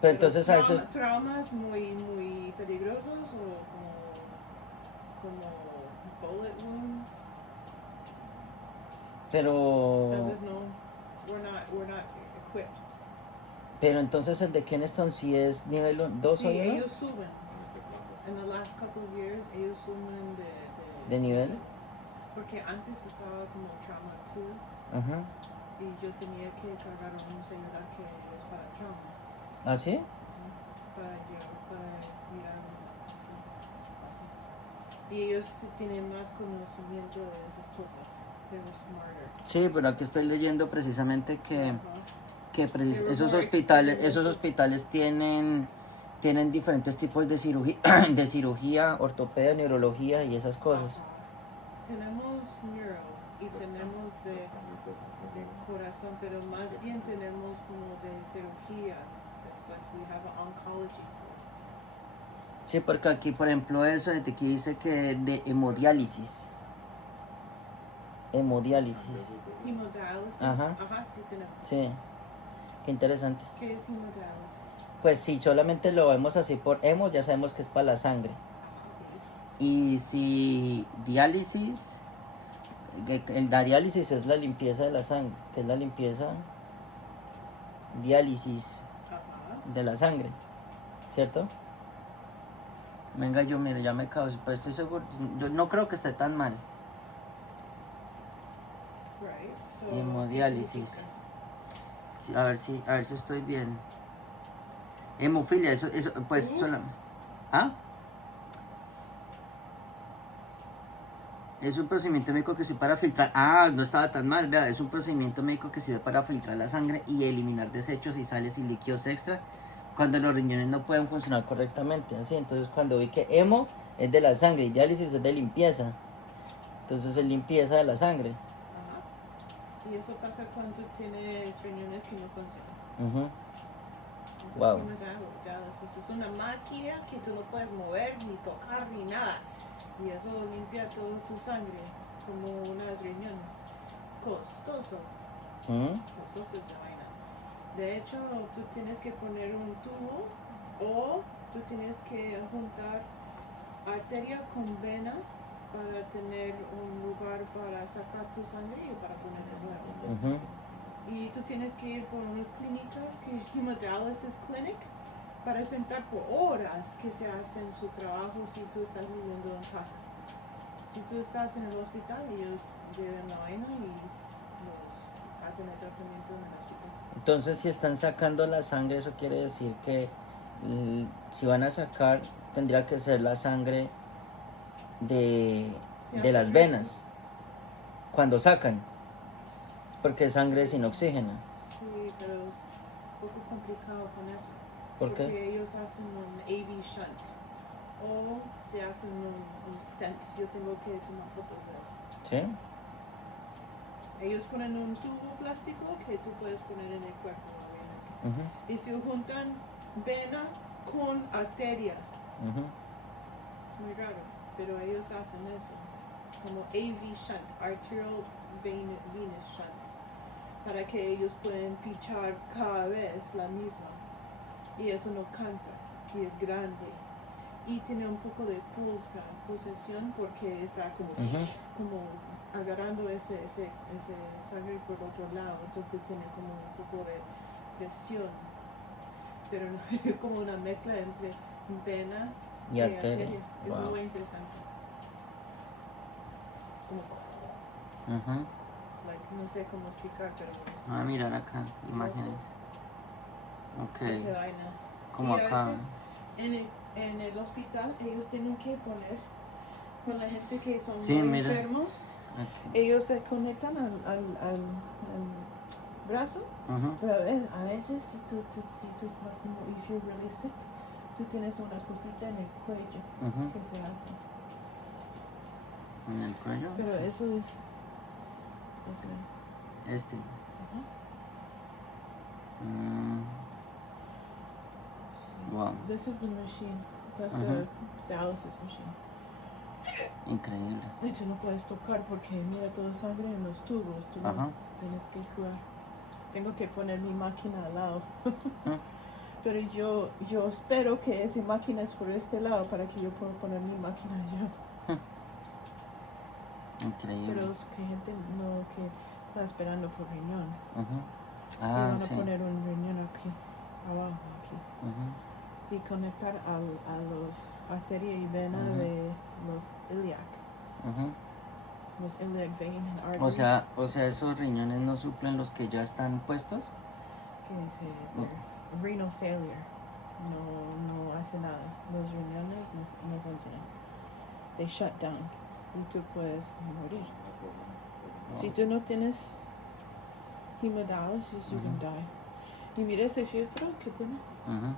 Pero entonces a eso... traumas muy peligrosos o como bullet wounds. Pero... Tal vez no, we're not equipped. Pero entonces el de Keneston sí es nivel 2 Sí, o 1. ellos suben. En the last couple of years, ellos suben ¿De nivel? Porque antes estaba como trauma 2 Ajá. y yo tenía que cargar a un señor que es para trauma. ¿Ah, sí? Para mirar así. Y ellos sí tienen más conocimiento de esas cosas. They were smarter. Sí, pero aquí estoy leyendo precisamente que... Ajá. Esos hospitales tienen diferentes tipos de cirugía, ortopedia, neurología y esas cosas. Ajá. Tenemos neuro y tenemos de corazón, pero más bien tenemos como de cirugías. Después we have oncology. Sí, porque aquí, por ejemplo, eso de aquí dice que de hemodiálisis. Hemodiálisis. Ajá. Ajá, sí tenemos. Sí, qué interesante. ¿Qué es hemodiálisis? Pues si solamente lo vemos así por hemo, ya sabemos que es para la sangre. Y si diálisis, la diálisis es la limpieza de la sangre, que es la limpieza, diálisis Ajá. de la sangre, ¿cierto? Venga, yo miro, ya me causo, pues estoy seguro, yo no creo que esté tan mal. Right. So, Hemodiálisis. Sí, a ver si estoy bien. Hemofilia, eso pues solo. ¿Ah? Es un procedimiento médico que sirve para filtrar. Ah, no estaba tan mal, vea. Es un procedimiento médico que sirve para filtrar la sangre y eliminar desechos y sales y líquidos extra cuando los riñones no pueden funcionar correctamente. Así, entonces cuando vi que hemo es de la sangre y diálisis es de limpieza. Entonces es limpieza de la sangre. Ajá. Y eso pasa cuando tienes riñones que no funcionan. Ujú. Eso Wow. es hemodiálisis. Es una máquina que tú no puedes mover, ni tocar, ni nada. Y eso limpia toda tu sangre, como unas riñones. Costoso. Ujú. Costoso esa vaina. De hecho, tú tienes que poner un tubo o tú tienes que juntar arteria con vena para tener un lugar para sacar tu sangre y para poner de nuevo. Ujú. Y tú tienes que ir por unas clínicas que Hemodialysis Clinic para sentar por horas que se hacen su trabajo si tú estás viviendo en casa. Si tú estás en el hospital, ellos llevan la vaina y los hacen el tratamiento en el hospital. Entonces, si están sacando la sangre, eso quiere decir que si van a sacar, tendría que ser la sangre Se de las hacen venas cuando sacan, porque es sangre sin oxígeno. Sí, pero es un poco complicado con eso. ¿Por Porque qué? ellos hacen un AV shunt o se hacen un stent. Yo tengo que tomar fotos de eso. ¿Sí? Ellos ponen un tubo plástico que tú puedes poner en el cuerpo, obviamente. Ujú, Y se juntan vena con arteria. ujú. Muy raro, pero ellos hacen eso. Es como AV shunt, arterial venous shunt, para que ellos puedan pichar cada vez la misma. Y eso no cansa, y es grande. Y tiene un poco de pulsación porque está Ujú. como agarrando ese sangre por otro lado. Entonces tiene como un poco de presión. Pero no, es como una mezcla entre vena Y arteria. Es Wow. muy interesante. Es como, Ujú. no sé cómo explicar, pero es Ah, mirar acá, imágenes. Ok, esa vaina. como Y a acá. veces en el hospital ellos tienen que poner con la gente que son Sí, muy mira. enfermos, Aquí. ellos se conectan al brazo, Ujú. pero a veces si tú estás como, if you're really sick, tú tienes una cosita en el cuello Ujú. que se hace. En el cuello. Pero Sí. eso es. Este. Ajá. Mm, Sí. wow, This is the machine. That's Ajá. the dialysis machine. increíble. De hecho, no puedes tocar porque mira toda sangre en los tubos. Tú Ajá. no tienes que cuidar. Tengo que poner mi máquina al lado. Mm. Pero yo espero que esa máquina es por este lado para que yo pueda poner mi máquina allá. Increíble. Pero es que gente no que está esperando por riñón. Ujú. Y Ah, van a sí. poner un riñón aquí, abajo, aquí. Ujú. Y conectar a los arterias y venas Ujú. de los iliac. Ujú. Los iliac vein and artery. O sea, esos riñones no suplen los que ya están puestos. Que dice renal failure. No hace nada. Los riñones no funcionan. They shut down. Y tú puedes morir. Si tú no tienes hemodialysis, you can Ujú. die. Y mira ese filtro que tiene. Ujú.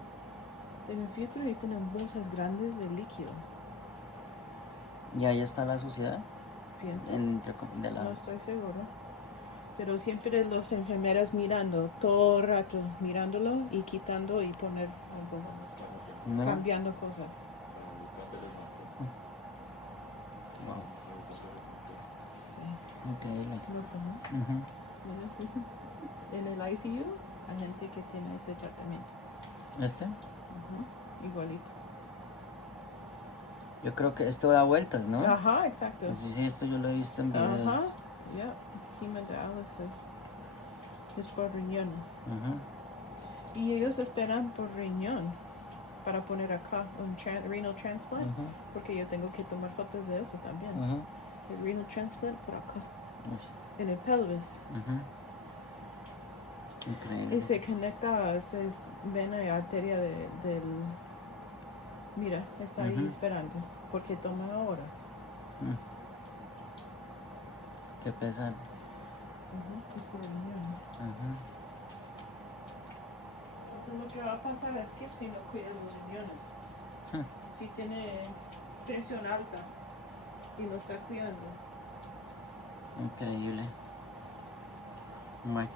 Tiene un filtro y tiene bolsas grandes de líquido. Y ahí está la suciedad. Pienso. De la... No estoy segura. Pero siempre las enfermeras mirando, todo el rato mirándolo y quitando y poner algo, No. cambiando cosas. Wow, Sí. increíble. Loco, ¿no? Ujú. Mira, pues, en el ICU hay gente que tiene ese tratamiento. ¿Este? Igualito. Yo creo que esto da vueltas, ¿no? Ajá, exacto. Eso sí, esto yo lo he visto en videos. Ajá, yeah. Hemodialysis. Es por riñones. Ujú. Y ellos esperan por riñón para poner acá un renal transplant. Ujú. Porque yo tengo que tomar fotos de eso también. Ujú. El renal transplant por acá, Uy. en el pelvis. Ujú. Increíble. Y se conecta a esa vena y arteria del... Mira, está ahí Ujú. esperando, porque toma horas. Mm. Qué pesar. Es por riñones. Ujú. Eso es lo que va a pasar a Skip si no cuida los riñones. Si tiene presión alta y no está cuidando. Increíble. Bueno.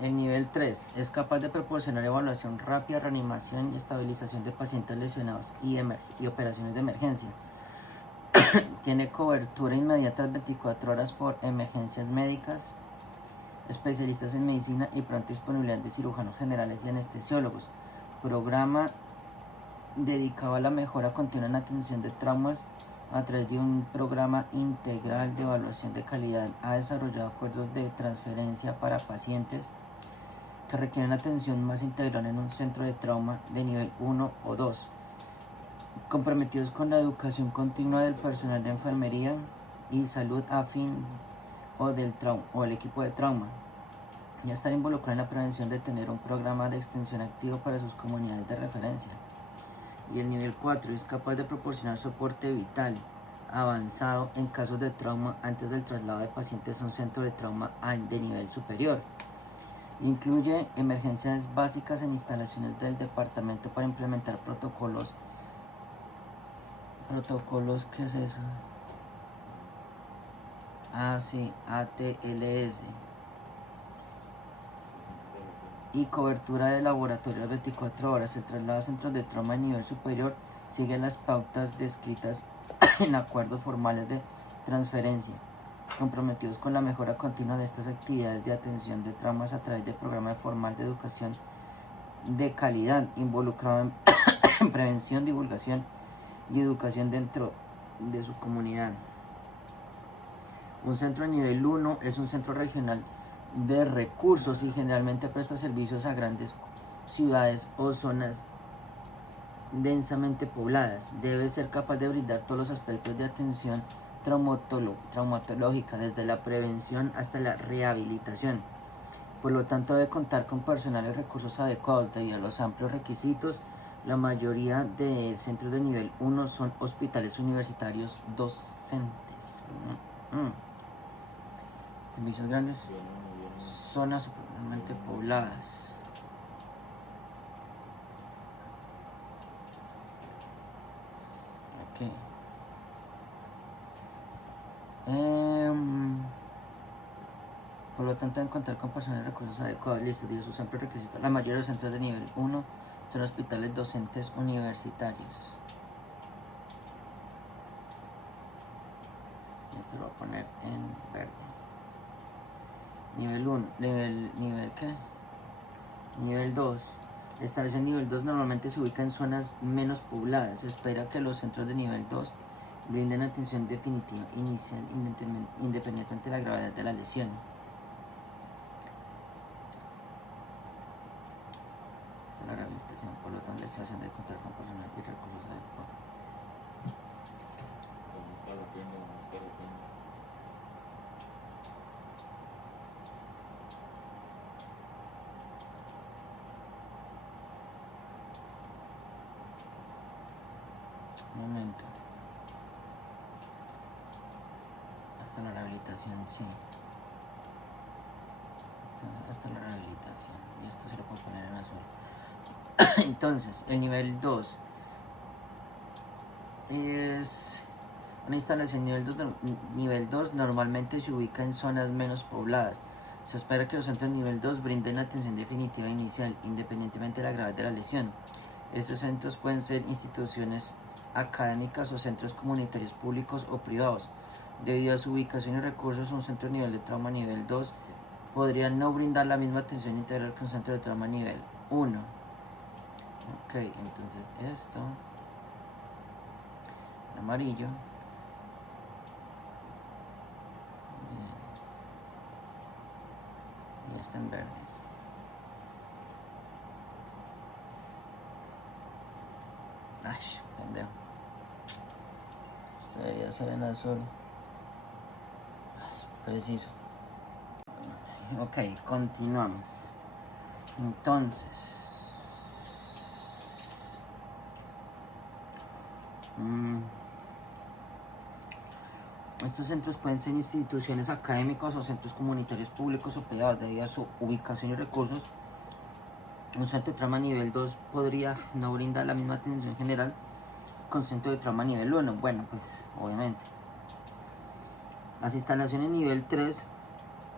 El nivel 3 es capaz de proporcionar evaluación rápida, reanimación y estabilización de pacientes lesionados y operaciones de emergencia. Tiene cobertura inmediata 24 horas por emergencias médicas, especialistas en medicina y pronta disponibilidad de cirujanos generales y anestesiólogos. Programa dedicado a la mejora continua en atención de traumas a través de un programa integral de evaluación de calidad. Ha desarrollado acuerdos de transferencia para pacientes que requieren atención más integral en un centro de trauma de nivel 1 o 2, comprometidos con la educación continua del personal de enfermería y salud afín o del equipo de trauma, y estar involucrado en la prevención de tener un programa de extensión activo para sus comunidades de referencia. Y el nivel 4 es capaz de proporcionar soporte vital avanzado en casos de trauma antes del traslado de pacientes a un centro de trauma de nivel superior. Incluye emergencias básicas en instalaciones del departamento para implementar protocolos. ¿Protocolos qué es eso? Ah, sí, ATLS. Y cobertura de laboratorio 24 horas. El traslado a centros de trauma a nivel superior sigue las pautas descritas en acuerdos formales de transferencia, comprometidos con la mejora continua de estas actividades de atención de traumas a través del programa formal de educación de calidad, involucrado en prevención, divulgación y educación dentro de su comunidad. Un centro de nivel 1 es un centro regional de recursos y generalmente presta servicios a grandes ciudades o zonas densamente pobladas. Debe ser capaz de brindar todos los aspectos de atención traumatológica, desde la prevención hasta la rehabilitación. Por lo tanto, debe contar con personal y recursos adecuados. Debido a los amplios requisitos, la mayoría de centros de nivel 1 son hospitales universitarios docentes. Servicios grandes, zonas superficialmente pobladas. Ok. Por lo tanto, deben contar con personal y recursos adecuados. Listo, dio sus amplios requisitos. La mayoría de los centros de nivel 1 son hospitales docentes universitarios. Esto lo voy a poner en verde. Nivel 1, nivel ¿qué? Nivel 2. La instalación nivel 2 normalmente se ubica en zonas menos pobladas. Se espera que los centros de nivel 2 brinden atención definitiva inicial independientemente de la gravedad de la lesión. La rehabilitación, por lo tanto, la instalación debe contar con personal y recursos adecuados. Un momento. Hasta la rehabilitación, sí. Entonces, hasta la rehabilitación. Y esto se lo puedo poner en azul. Entonces, el nivel 2 es una instalación nivel 2 normalmente se ubica en zonas menos pobladas. Se espera que los centros nivel 2 brinden atención definitiva inicial, independientemente de la gravedad de la lesión. Estos centros pueden ser instituciones académicas o centros comunitarios públicos o privados. Debido a su ubicación y recursos, un centro de nivel de trauma nivel 2 podría no brindar la misma atención integral que un centro de trauma nivel 1. Ok, entonces esto en amarillo y esto en verde. Ay, pendejo. Esto debería ser en azul. Preciso. Ok, continuamos. Entonces, estos centros pueden ser instituciones académicas o centros comunitarios públicos o privados. Debido a su ubicación y recursos, un centro de trauma nivel 2 podría no brindar la misma atención general que un centro de trauma nivel 1. Bueno, pues obviamente. Las instalaciones nivel 3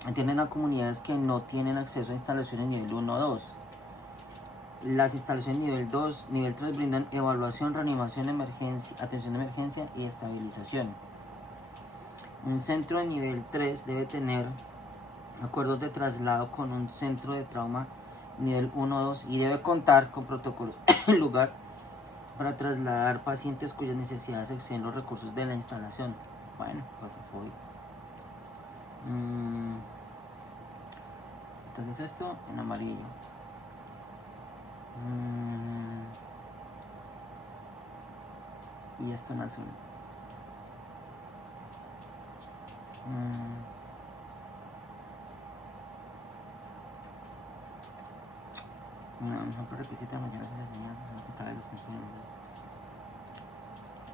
atienden a comunidades que no tienen acceso a instalaciones nivel 1 o 2. Las instalaciones nivel 2, nivel 3 brindan evaluación, reanimación, atención de emergencia y estabilización. Un centro de nivel 3 debe tener acuerdos de traslado con un centro de trauma nivel 1 o 2 y debe contar con protocolos en lugar para trasladar pacientes cuyas necesidades exceden los recursos de la instalación. Bueno, pues es obvio. Entonces esto en amarillo. Y esto en azul. No, por requisito de mayores enseñanzas, hospitales,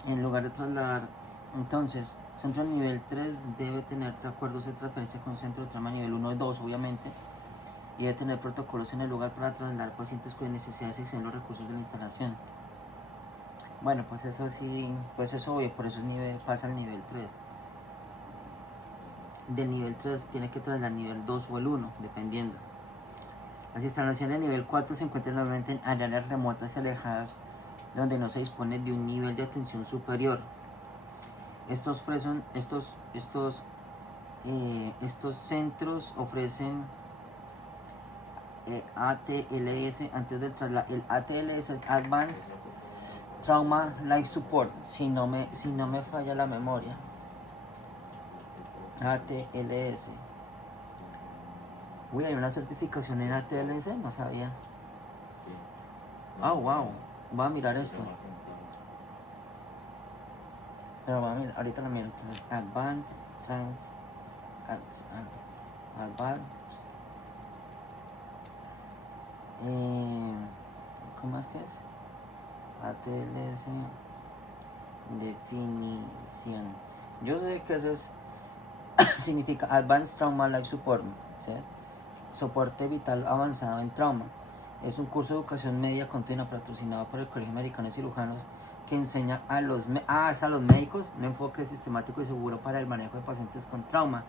En lugar de trasladar, entonces, centro nivel 3 debe tener acuerdos de transferencia con centro de trauma nivel 1 y 2, obviamente, y debe tener protocolos en el lugar para trasladar pacientes con necesidades y exceden los recursos de la instalación. Bueno, pues eso sí, pues eso obvio, por eso pasa al nivel 3. Del nivel 3 tiene que trasladar al nivel 2 o el 1, dependiendo. Las instalaciones de nivel 4 se encuentran normalmente en áreas remotas y alejadas donde no se dispone de un nivel de atención superior. Estos centros ofrecen ATLS antes del traslado. El ATLS es Advanced Trauma Life Support, si no me falla la memoria. ATLS. Uy, hay una certificación en ATLS, no sabía. Oh, wow. Voy a mirar esto. Pero voy a mirar, ahorita lo miro. Entonces, Advanced ¿cómo es que es? ATLS definición. Yo sé que eso es significa Advanced Trauma Life Support, ¿sí? Soporte vital avanzado en trauma. Es un curso de educación media continua patrocinado por el Colegio Americano de Cirujanos que enseña a los médicos un enfoque sistemático y seguro para el manejo de pacientes con trauma.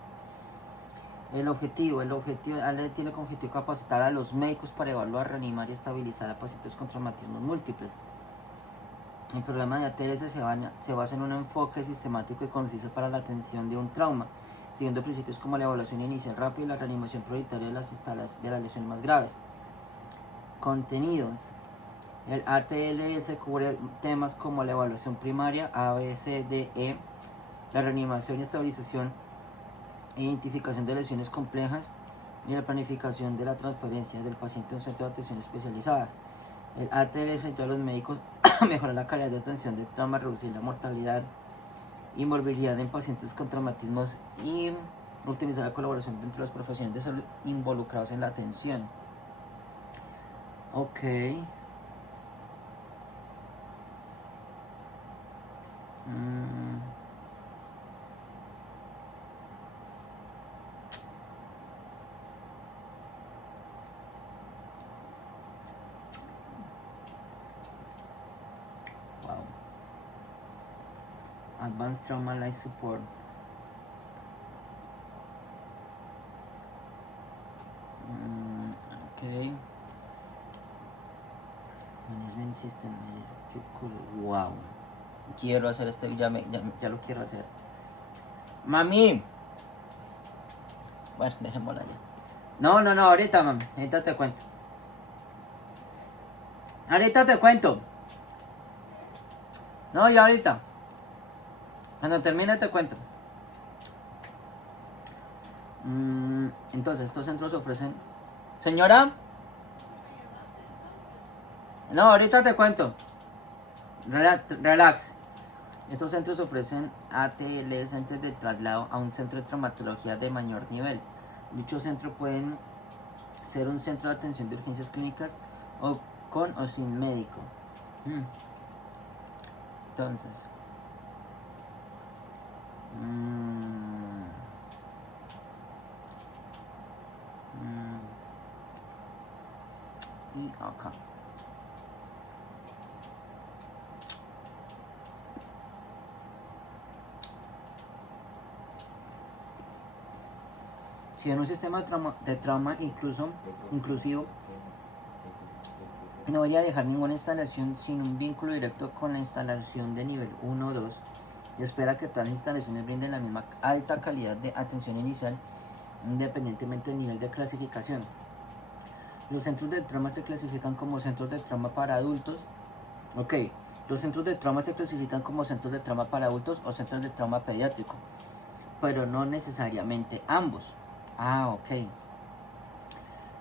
El objetivo tiene como objetivo capacitar a los médicos para evaluar, reanimar y estabilizar a pacientes con traumatismos múltiples. El programa de ATLS se basa en un enfoque sistemático y conciso para la atención de un trauma, siguiendo principios como la evaluación inicial rápida y la reanimación prioritaria de las lesiones más graves. Contenidos. El ATLS cubre temas como la evaluación primaria, A, B, C, D, E, la reanimación y estabilización, identificación de lesiones complejas y la planificación de la transferencia del paciente a un centro de atención especializada. El ATLS ayuda a los médicos a mejorar la calidad de atención de trauma, reducir la mortalidad y morbilidad en pacientes con traumatismos y optimizar la colaboración entre los profesionales de salud involucrados en la atención. Ok. Wow. Advanced Trauma Life Support. Ok. Management System. Wow. Quiero hacer este, ya lo quiero hacer. Mami. Bueno, dejémosla ya. No, ahorita, mami. Ahorita te cuento. No, ya ahorita. Cuando termine te cuento. Entonces, estos centros ofrecen... Señora. No, ahorita te cuento. Relax. Estos centros ofrecen ATLS antes de traslado a un centro de traumatología de mayor nivel. Dichos centros pueden ser un centro de atención de urgencias clínicas o con o sin médico. Entonces, y acá. Si en un sistema de trauma inclusivo, no voy a dejar ninguna instalación sin un vínculo directo con la instalación de nivel 1 o 2 y espera que todas las instalaciones brinden la misma alta calidad de atención inicial independientemente del nivel de clasificación. Los centros de trauma se clasifican como centros de trauma para adultos. Ok, los centros de trauma se clasifican como centros de trauma para adultos o centros de trauma pediátrico, pero no necesariamente ambos. Ok.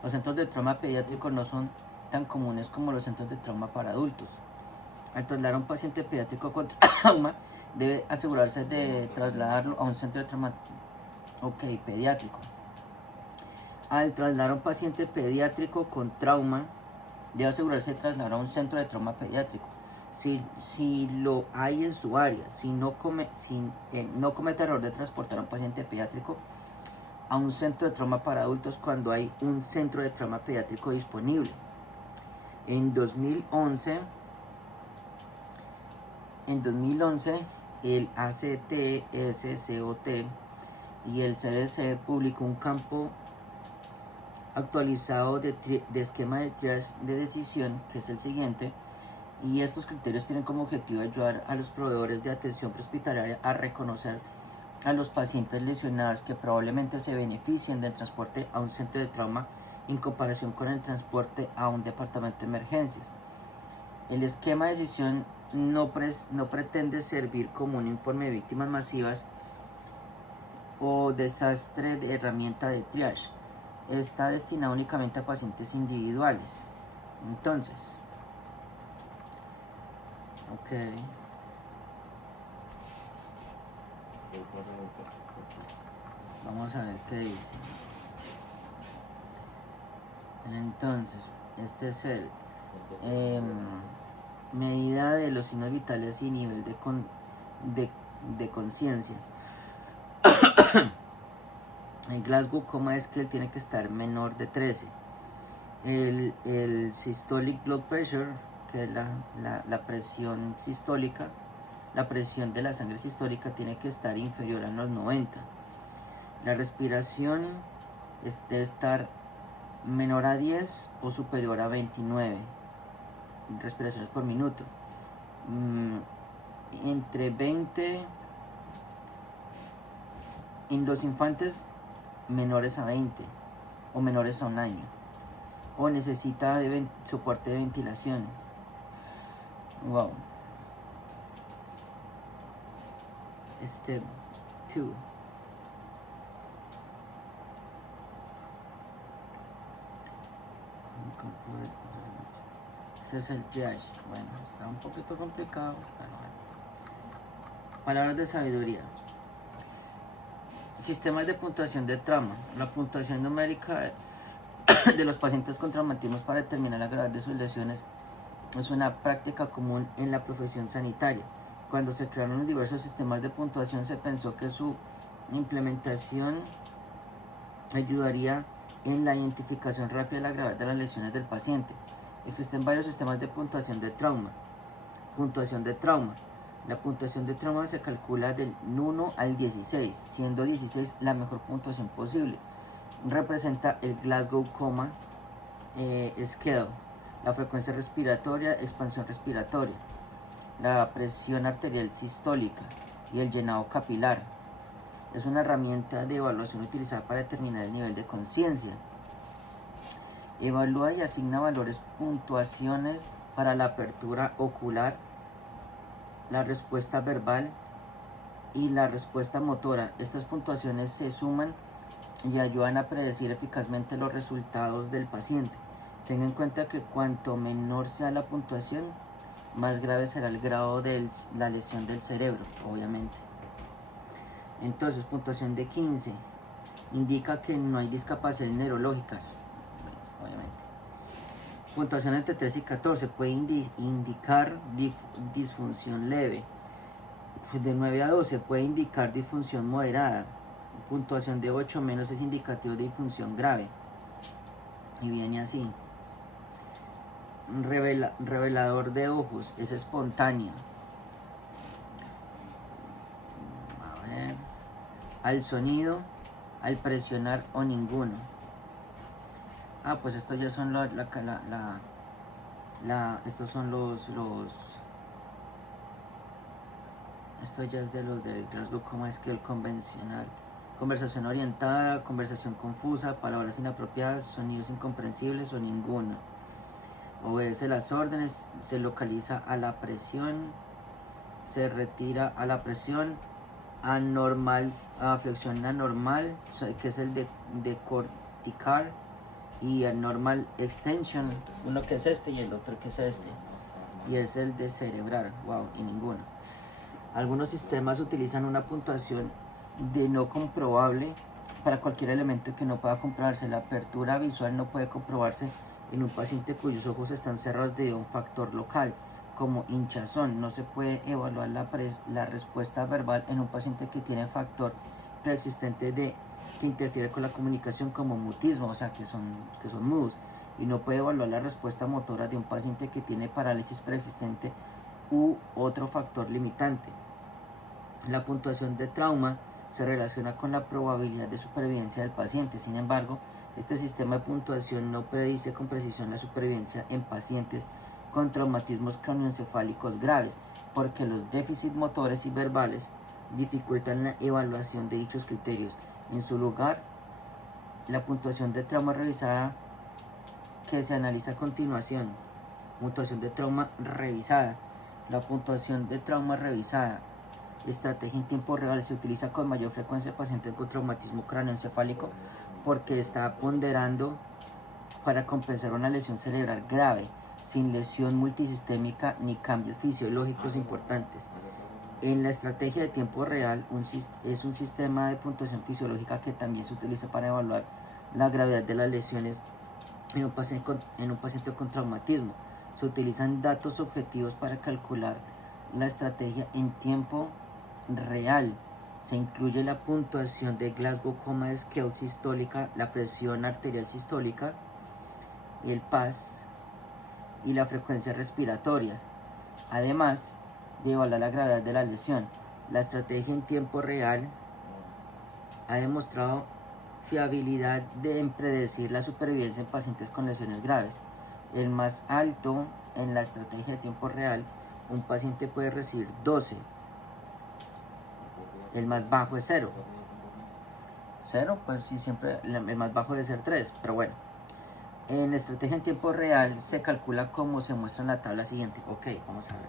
Los centros de trauma pediátrico no son tan comunes como los centros de trauma para adultos. Al trasladar a un paciente pediátrico con trauma, debe asegurarse de trasladarlo a un centro de trauma pediátrico. Al trasladar a un paciente pediátrico con trauma, debe asegurarse de trasladar a un centro de trauma pediátrico. si lo hay en su área, si no comete error de transportar a un paciente pediátrico a un centro de trauma para adultos cuando hay un centro de trauma pediátrico disponible. En 2011, el ACTSCOT y el CDC publicó un campo actualizado de esquema de triage de decisión, que es el siguiente, y estos criterios tienen como objetivo ayudar a los proveedores de atención prehospitalaria a reconocer a los pacientes lesionados que probablemente se beneficien del transporte a un centro de trauma en comparación con el transporte a un departamento de emergencias. El esquema de decisión no pretende servir como un informe de víctimas masivas o desastre de herramienta de triage. Está destinado únicamente a pacientes individuales. Entonces, vamos a ver qué dice. Entonces, este es el medida de los signos vitales y nivel de conciencia. El Glasgow Coma Scale tiene que estar menor de 13. El Systolic Blood Pressure, que es la presión sistólica, la presión de la sangre sistólica, tiene que estar inferior a los 90. La respiración debe estar menor a 10 o superior a 29 respiraciones por minuto. Entre 20 en los infantes menores a 20 o menores a un año, o necesita soporte de ventilación. Wow. Step 2. Este es el triage. Bueno, está un poquito complicado, pero bueno. Palabras de sabiduría. Sistemas de puntuación de trauma. La puntuación numérica de los pacientes con traumatismos para determinar la gravedad de sus lesiones es una práctica común en la profesión sanitaria. Cuando se crearon los diversos sistemas de puntuación, se pensó que su implementación ayudaría en la identificación rápida de la gravedad de las lesiones del paciente. Existen varios sistemas de puntuación de trauma. Puntuación de trauma. La puntuación de trauma se calcula del 1 al 16, siendo 16 la mejor puntuación posible. Representa el Glasgow Coma Scale, la frecuencia respiratoria, expansión respiratoria, la presión arterial sistólica y el llenado capilar. Es una herramienta de evaluación utilizada para determinar el nivel de conciencia. Evalúa y asigna valores puntuaciones para la apertura ocular, la respuesta verbal y la respuesta motora. Estas puntuaciones se suman y ayudan a predecir eficazmente los resultados del paciente. Tenga en cuenta que cuanto menor sea la puntuación, más grave será el grado de la lesión del cerebro, obviamente. Entonces, puntuación de 15 indica que no hay discapacidades neurológicas, obviamente. Puntuación entre 3 y 14 puede indicar disfunción leve. De 9 a 12 puede indicar disfunción moderada. Puntuación de 8 menos es indicativo de disfunción grave. Y viene así. Revelador de ojos, es espontáneo. A ver. Al sonido, al presionar o ninguno. Pues estos ya son estos son esto ya es de los del Glasgow Coma Scale convencional. Conversación orientada, conversación confusa, palabras inapropiadas, sonidos incomprensibles o ninguno. Obedece las órdenes, se localiza a la presión, se retira a la presión, anormal, flexión anormal, que es el de cortical, y anormal extension, uno que es este y el otro que es este, y es el de cerebral. Wow, y ninguno. Algunos sistemas utilizan una puntuación de no comprobable para cualquier elemento que no pueda comprobarse. La apertura visual no puede comprobarse en un paciente cuyos ojos están cerrados debido a un factor local, como hinchazón. No se puede evaluar la respuesta verbal en un paciente que tiene factor preexistente que interfiere con la comunicación, como mutismo, o sea, que son mudos. Y no puede evaluar la respuesta motora de un paciente que tiene parálisis preexistente u otro factor limitante. La puntuación de trauma se relaciona con la probabilidad de supervivencia del paciente. Sin embargo, este sistema de puntuación no predice con precisión la supervivencia en pacientes con traumatismos craneoencefálicos graves, porque los déficits motores y verbales dificultan la evaluación de dichos criterios. En su lugar, la puntuación de trauma revisada, que se analiza a continuación. Puntuación de trauma revisada. La puntuación de trauma revisada, estrategia en tiempo real, se utiliza con mayor frecuencia en pacientes con traumatismo craneoencefálico porque está ponderando para compensar una lesión cerebral grave, sin lesión multisistémica ni cambios fisiológicos importantes. En la estrategia de tiempo real es un sistema de puntuación fisiológica que también se utiliza para evaluar la gravedad de las lesiones en un paciente con traumatismo. Se utilizan datos objetivos para calcular la estrategia en tiempo real. Se incluye la puntuación de Glasgow Coma Scale sistólica, la presión arterial sistólica, el PAS y la frecuencia respiratoria, además de evaluar la gravedad de la lesión. La estrategia en tiempo real ha demostrado fiabilidad en predecir la supervivencia en pacientes con lesiones graves. El más alto en la estrategia de tiempo real, un paciente puede recibir 12. El más bajo es 0. 0, pues sí, siempre el más bajo debe ser 3, pero bueno. En la estrategia en tiempo real se calcula como se muestra en la tabla siguiente. Ok, vamos a ver.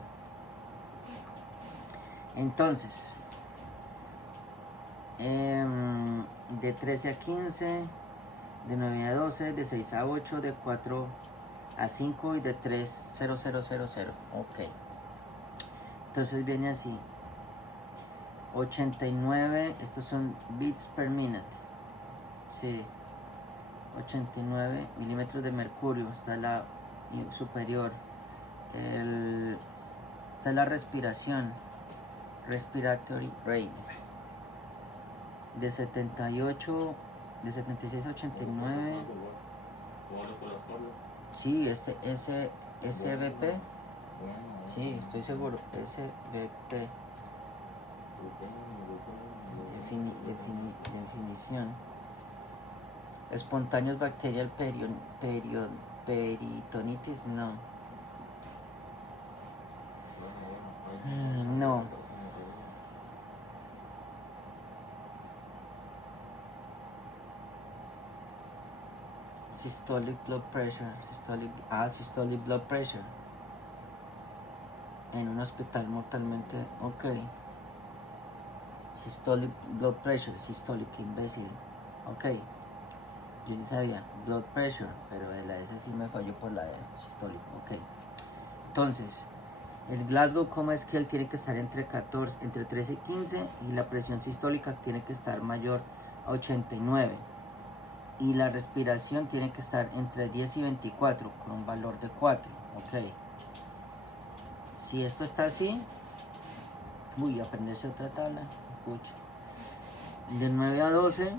Entonces, de 13 a 15, de 9 a 12, de 6 a 8, de 4 a 5 y de 3 0 0 0 0. Ok. Entonces viene así. 89, estos son bits per minute. Sí. 89 milímetros de mercurio. Está la superior. Esta es la respiración. Respiratory rate. De 78, de 76 a 89. Sí, SBP. Sí, estoy seguro. SBP. Definición. Espontáneos bacterial peritonitis, no. No. Systolic blood pressure. Systolic blood pressure. En un hospital mortalmente. Ok. Systolic blood pressure. Systolic, imbécil. Ok. Yo ya sabía. Blood pressure. Pero la S sí me falló por la systolic. Ok. Entonces, el Glasgow Coma Scale tiene que estar entre 13 y 15. Y la presión sistólica tiene que estar mayor a 89. Y la respiración tiene que estar entre 10 y 24 con un valor de 4. Ok. Si esto está así, aprenderse otra tabla. Pucha. De 9 a 12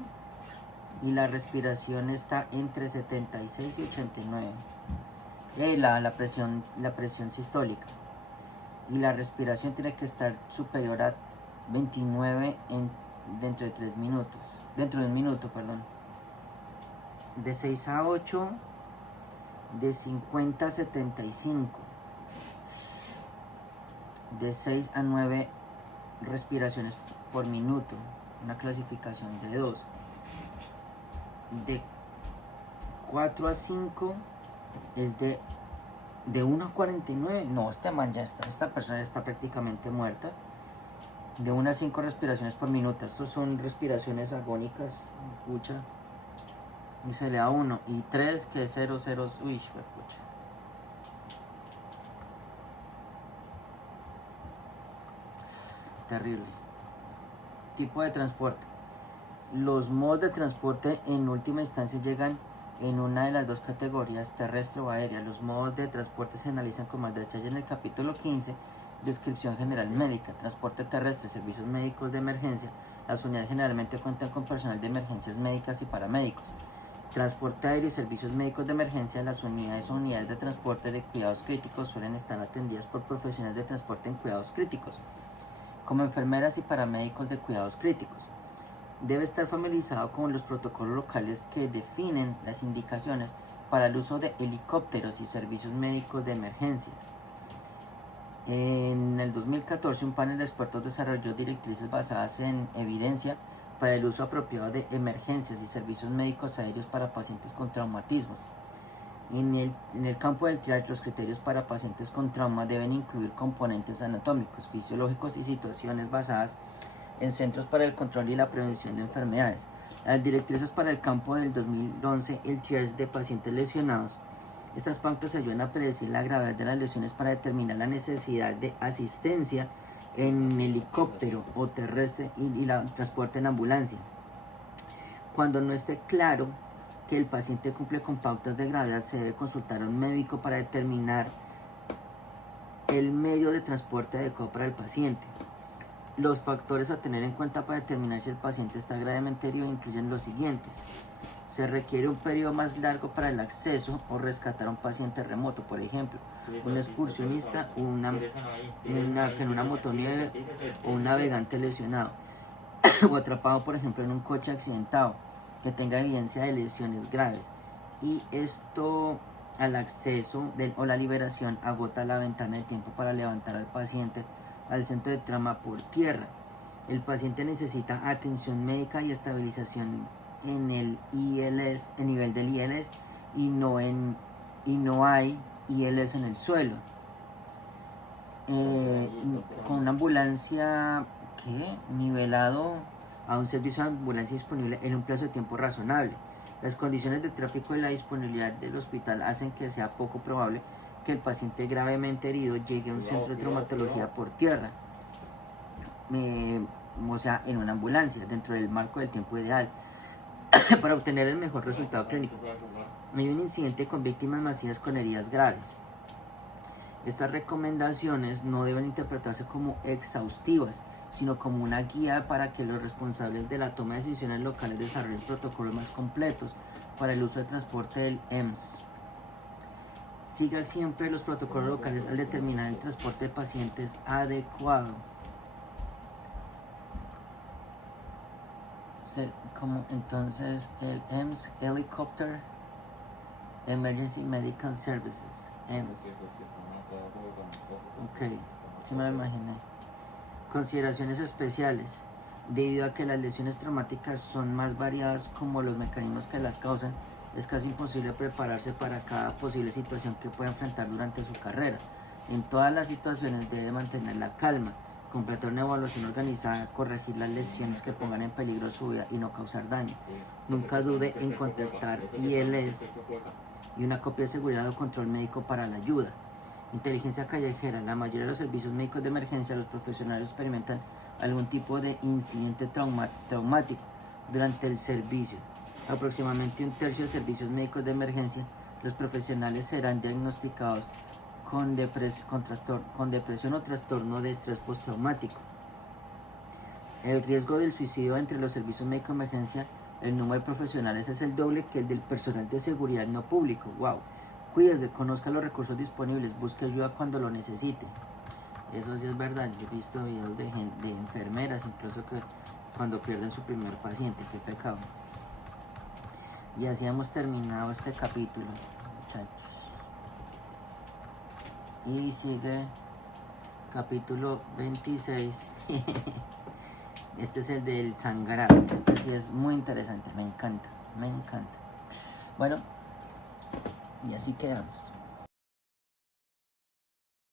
y la respiración está entre 76 y 89. Y la presión sistólica. Y la respiración tiene que estar superior a 29 dentro de 3 minutos. Dentro de un minuto, perdón. De 6 a 8, de 50 a 75, de 6 a 9 respiraciones por minuto, una clasificación de 2, de 4 a 5 es de 1 a 49, no, esta persona ya está prácticamente muerta, de 1 a 5 respiraciones por minuto, estos son respiraciones agónicas, escucha. Y se le da 1 y 3 que es 0, 0, uy, pucha. Terrible. Tipo de transporte. Los modos de transporte en última instancia llegan en una de las dos categorías, terrestre o aérea. Los modos de transporte se analizan con más detalle en el capítulo 15, descripción general médica. Transporte terrestre, servicios médicos de emergencia. Las unidades generalmente cuentan con personal de emergencias médicas y paramédicos. Transporte aéreo y servicios médicos de emergencia. Las unidades o unidades de transporte de cuidados críticos suelen estar atendidas por profesionales de transporte en cuidados críticos, como enfermeras y paramédicos de cuidados críticos. Debe estar familiarizado con los protocolos locales que definen las indicaciones para el uso de helicópteros y servicios médicos de emergencia. En el 2014, un panel de expertos desarrolló directrices basadas en evidencia para el uso apropiado de emergencias y servicios médicos aéreos para pacientes con traumatismos. En el campo del triage, los criterios para pacientes con trauma deben incluir componentes anatómicos, fisiológicos y situaciones basadas en Centros para el Control y la Prevención de Enfermedades. Las directrices para el campo del 2011, el triage de pacientes lesionados. Estas pautas ayudan a predecir la gravedad de las lesiones para determinar la necesidad de asistencia en helicóptero o terrestre y la transporte en ambulancia. Cuando no esté claro que el paciente cumple con pautas de gravedad, se debe consultar a un médico para determinar el medio de transporte adecuado para el paciente. Los factores a tener en cuenta para determinar si el paciente está gravemente herido incluyen los siguientes. Se requiere un periodo más largo para el acceso o rescatar a un paciente remoto, por ejemplo, un excursionista, que en una motonieve o un navegante lesionado o atrapado, por ejemplo, en un coche accidentado, que tenga evidencia de lesiones graves. Y esto al acceso o la liberación agota la ventana de tiempo para levantar al paciente al centro de trauma por tierra. El paciente necesita atención médica y estabilización en el ILS, en nivel del ILS, y no hay ILS en el suelo. Con una ambulancia nivelado a un servicio de ambulancia disponible en un plazo de tiempo razonable. Las condiciones de tráfico y la disponibilidad del hospital hacen que sea poco probable que el paciente gravemente herido llegue a un centro de traumatología por tierra, o sea, en una ambulancia, dentro del marco del tiempo ideal, para obtener el mejor resultado clínico. Hay un incidente con víctimas masivas con heridas graves. Estas recomendaciones no deben interpretarse como exhaustivas, sino como una guía para que los responsables de la toma de decisiones locales desarrollen protocolos más completos para el uso de transporte del EMS. Siga siempre los protocolos locales al determinar el transporte de pacientes adecuado. Como entonces el EMS, Helicopter Emergency Medical Services, EMS. Ok, sí me lo imaginé. Consideraciones especiales. Debido a que las lesiones traumáticas son más variadas como los mecanismos que las causan, es casi imposible prepararse para cada posible situación que pueda enfrentar durante su carrera. En todas las situaciones debe mantener la calma, completar una evaluación organizada, corregir las lesiones que pongan en peligro su vida y no causar daño. Nunca dude en contactar ILS y una copia de seguridad o control médico para la ayuda. Inteligencia callejera. La mayoría de los servicios médicos de emergencia, los profesionales experimentan algún tipo de incidente traumático durante el servicio. Aproximadamente un tercio de servicios médicos de emergencia, los profesionales serán diagnosticados con depresión o trastorno de estrés postraumático. El riesgo del suicidio entre los servicios médicos de emergencia, el número de profesionales es el doble que el del personal de seguridad no público. Wow. Cuídese, conozca los recursos disponibles, busque ayuda cuando lo necesite. Eso sí es verdad. Yo he visto videos de enfermeras, incluso que cuando pierden su primer paciente, qué pecado. Y así hemos terminado este capítulo, muchachos. Y sigue capítulo 26. Este es el del sangrado. Este sí es muy interesante, me encanta. Bueno, y así quedamos.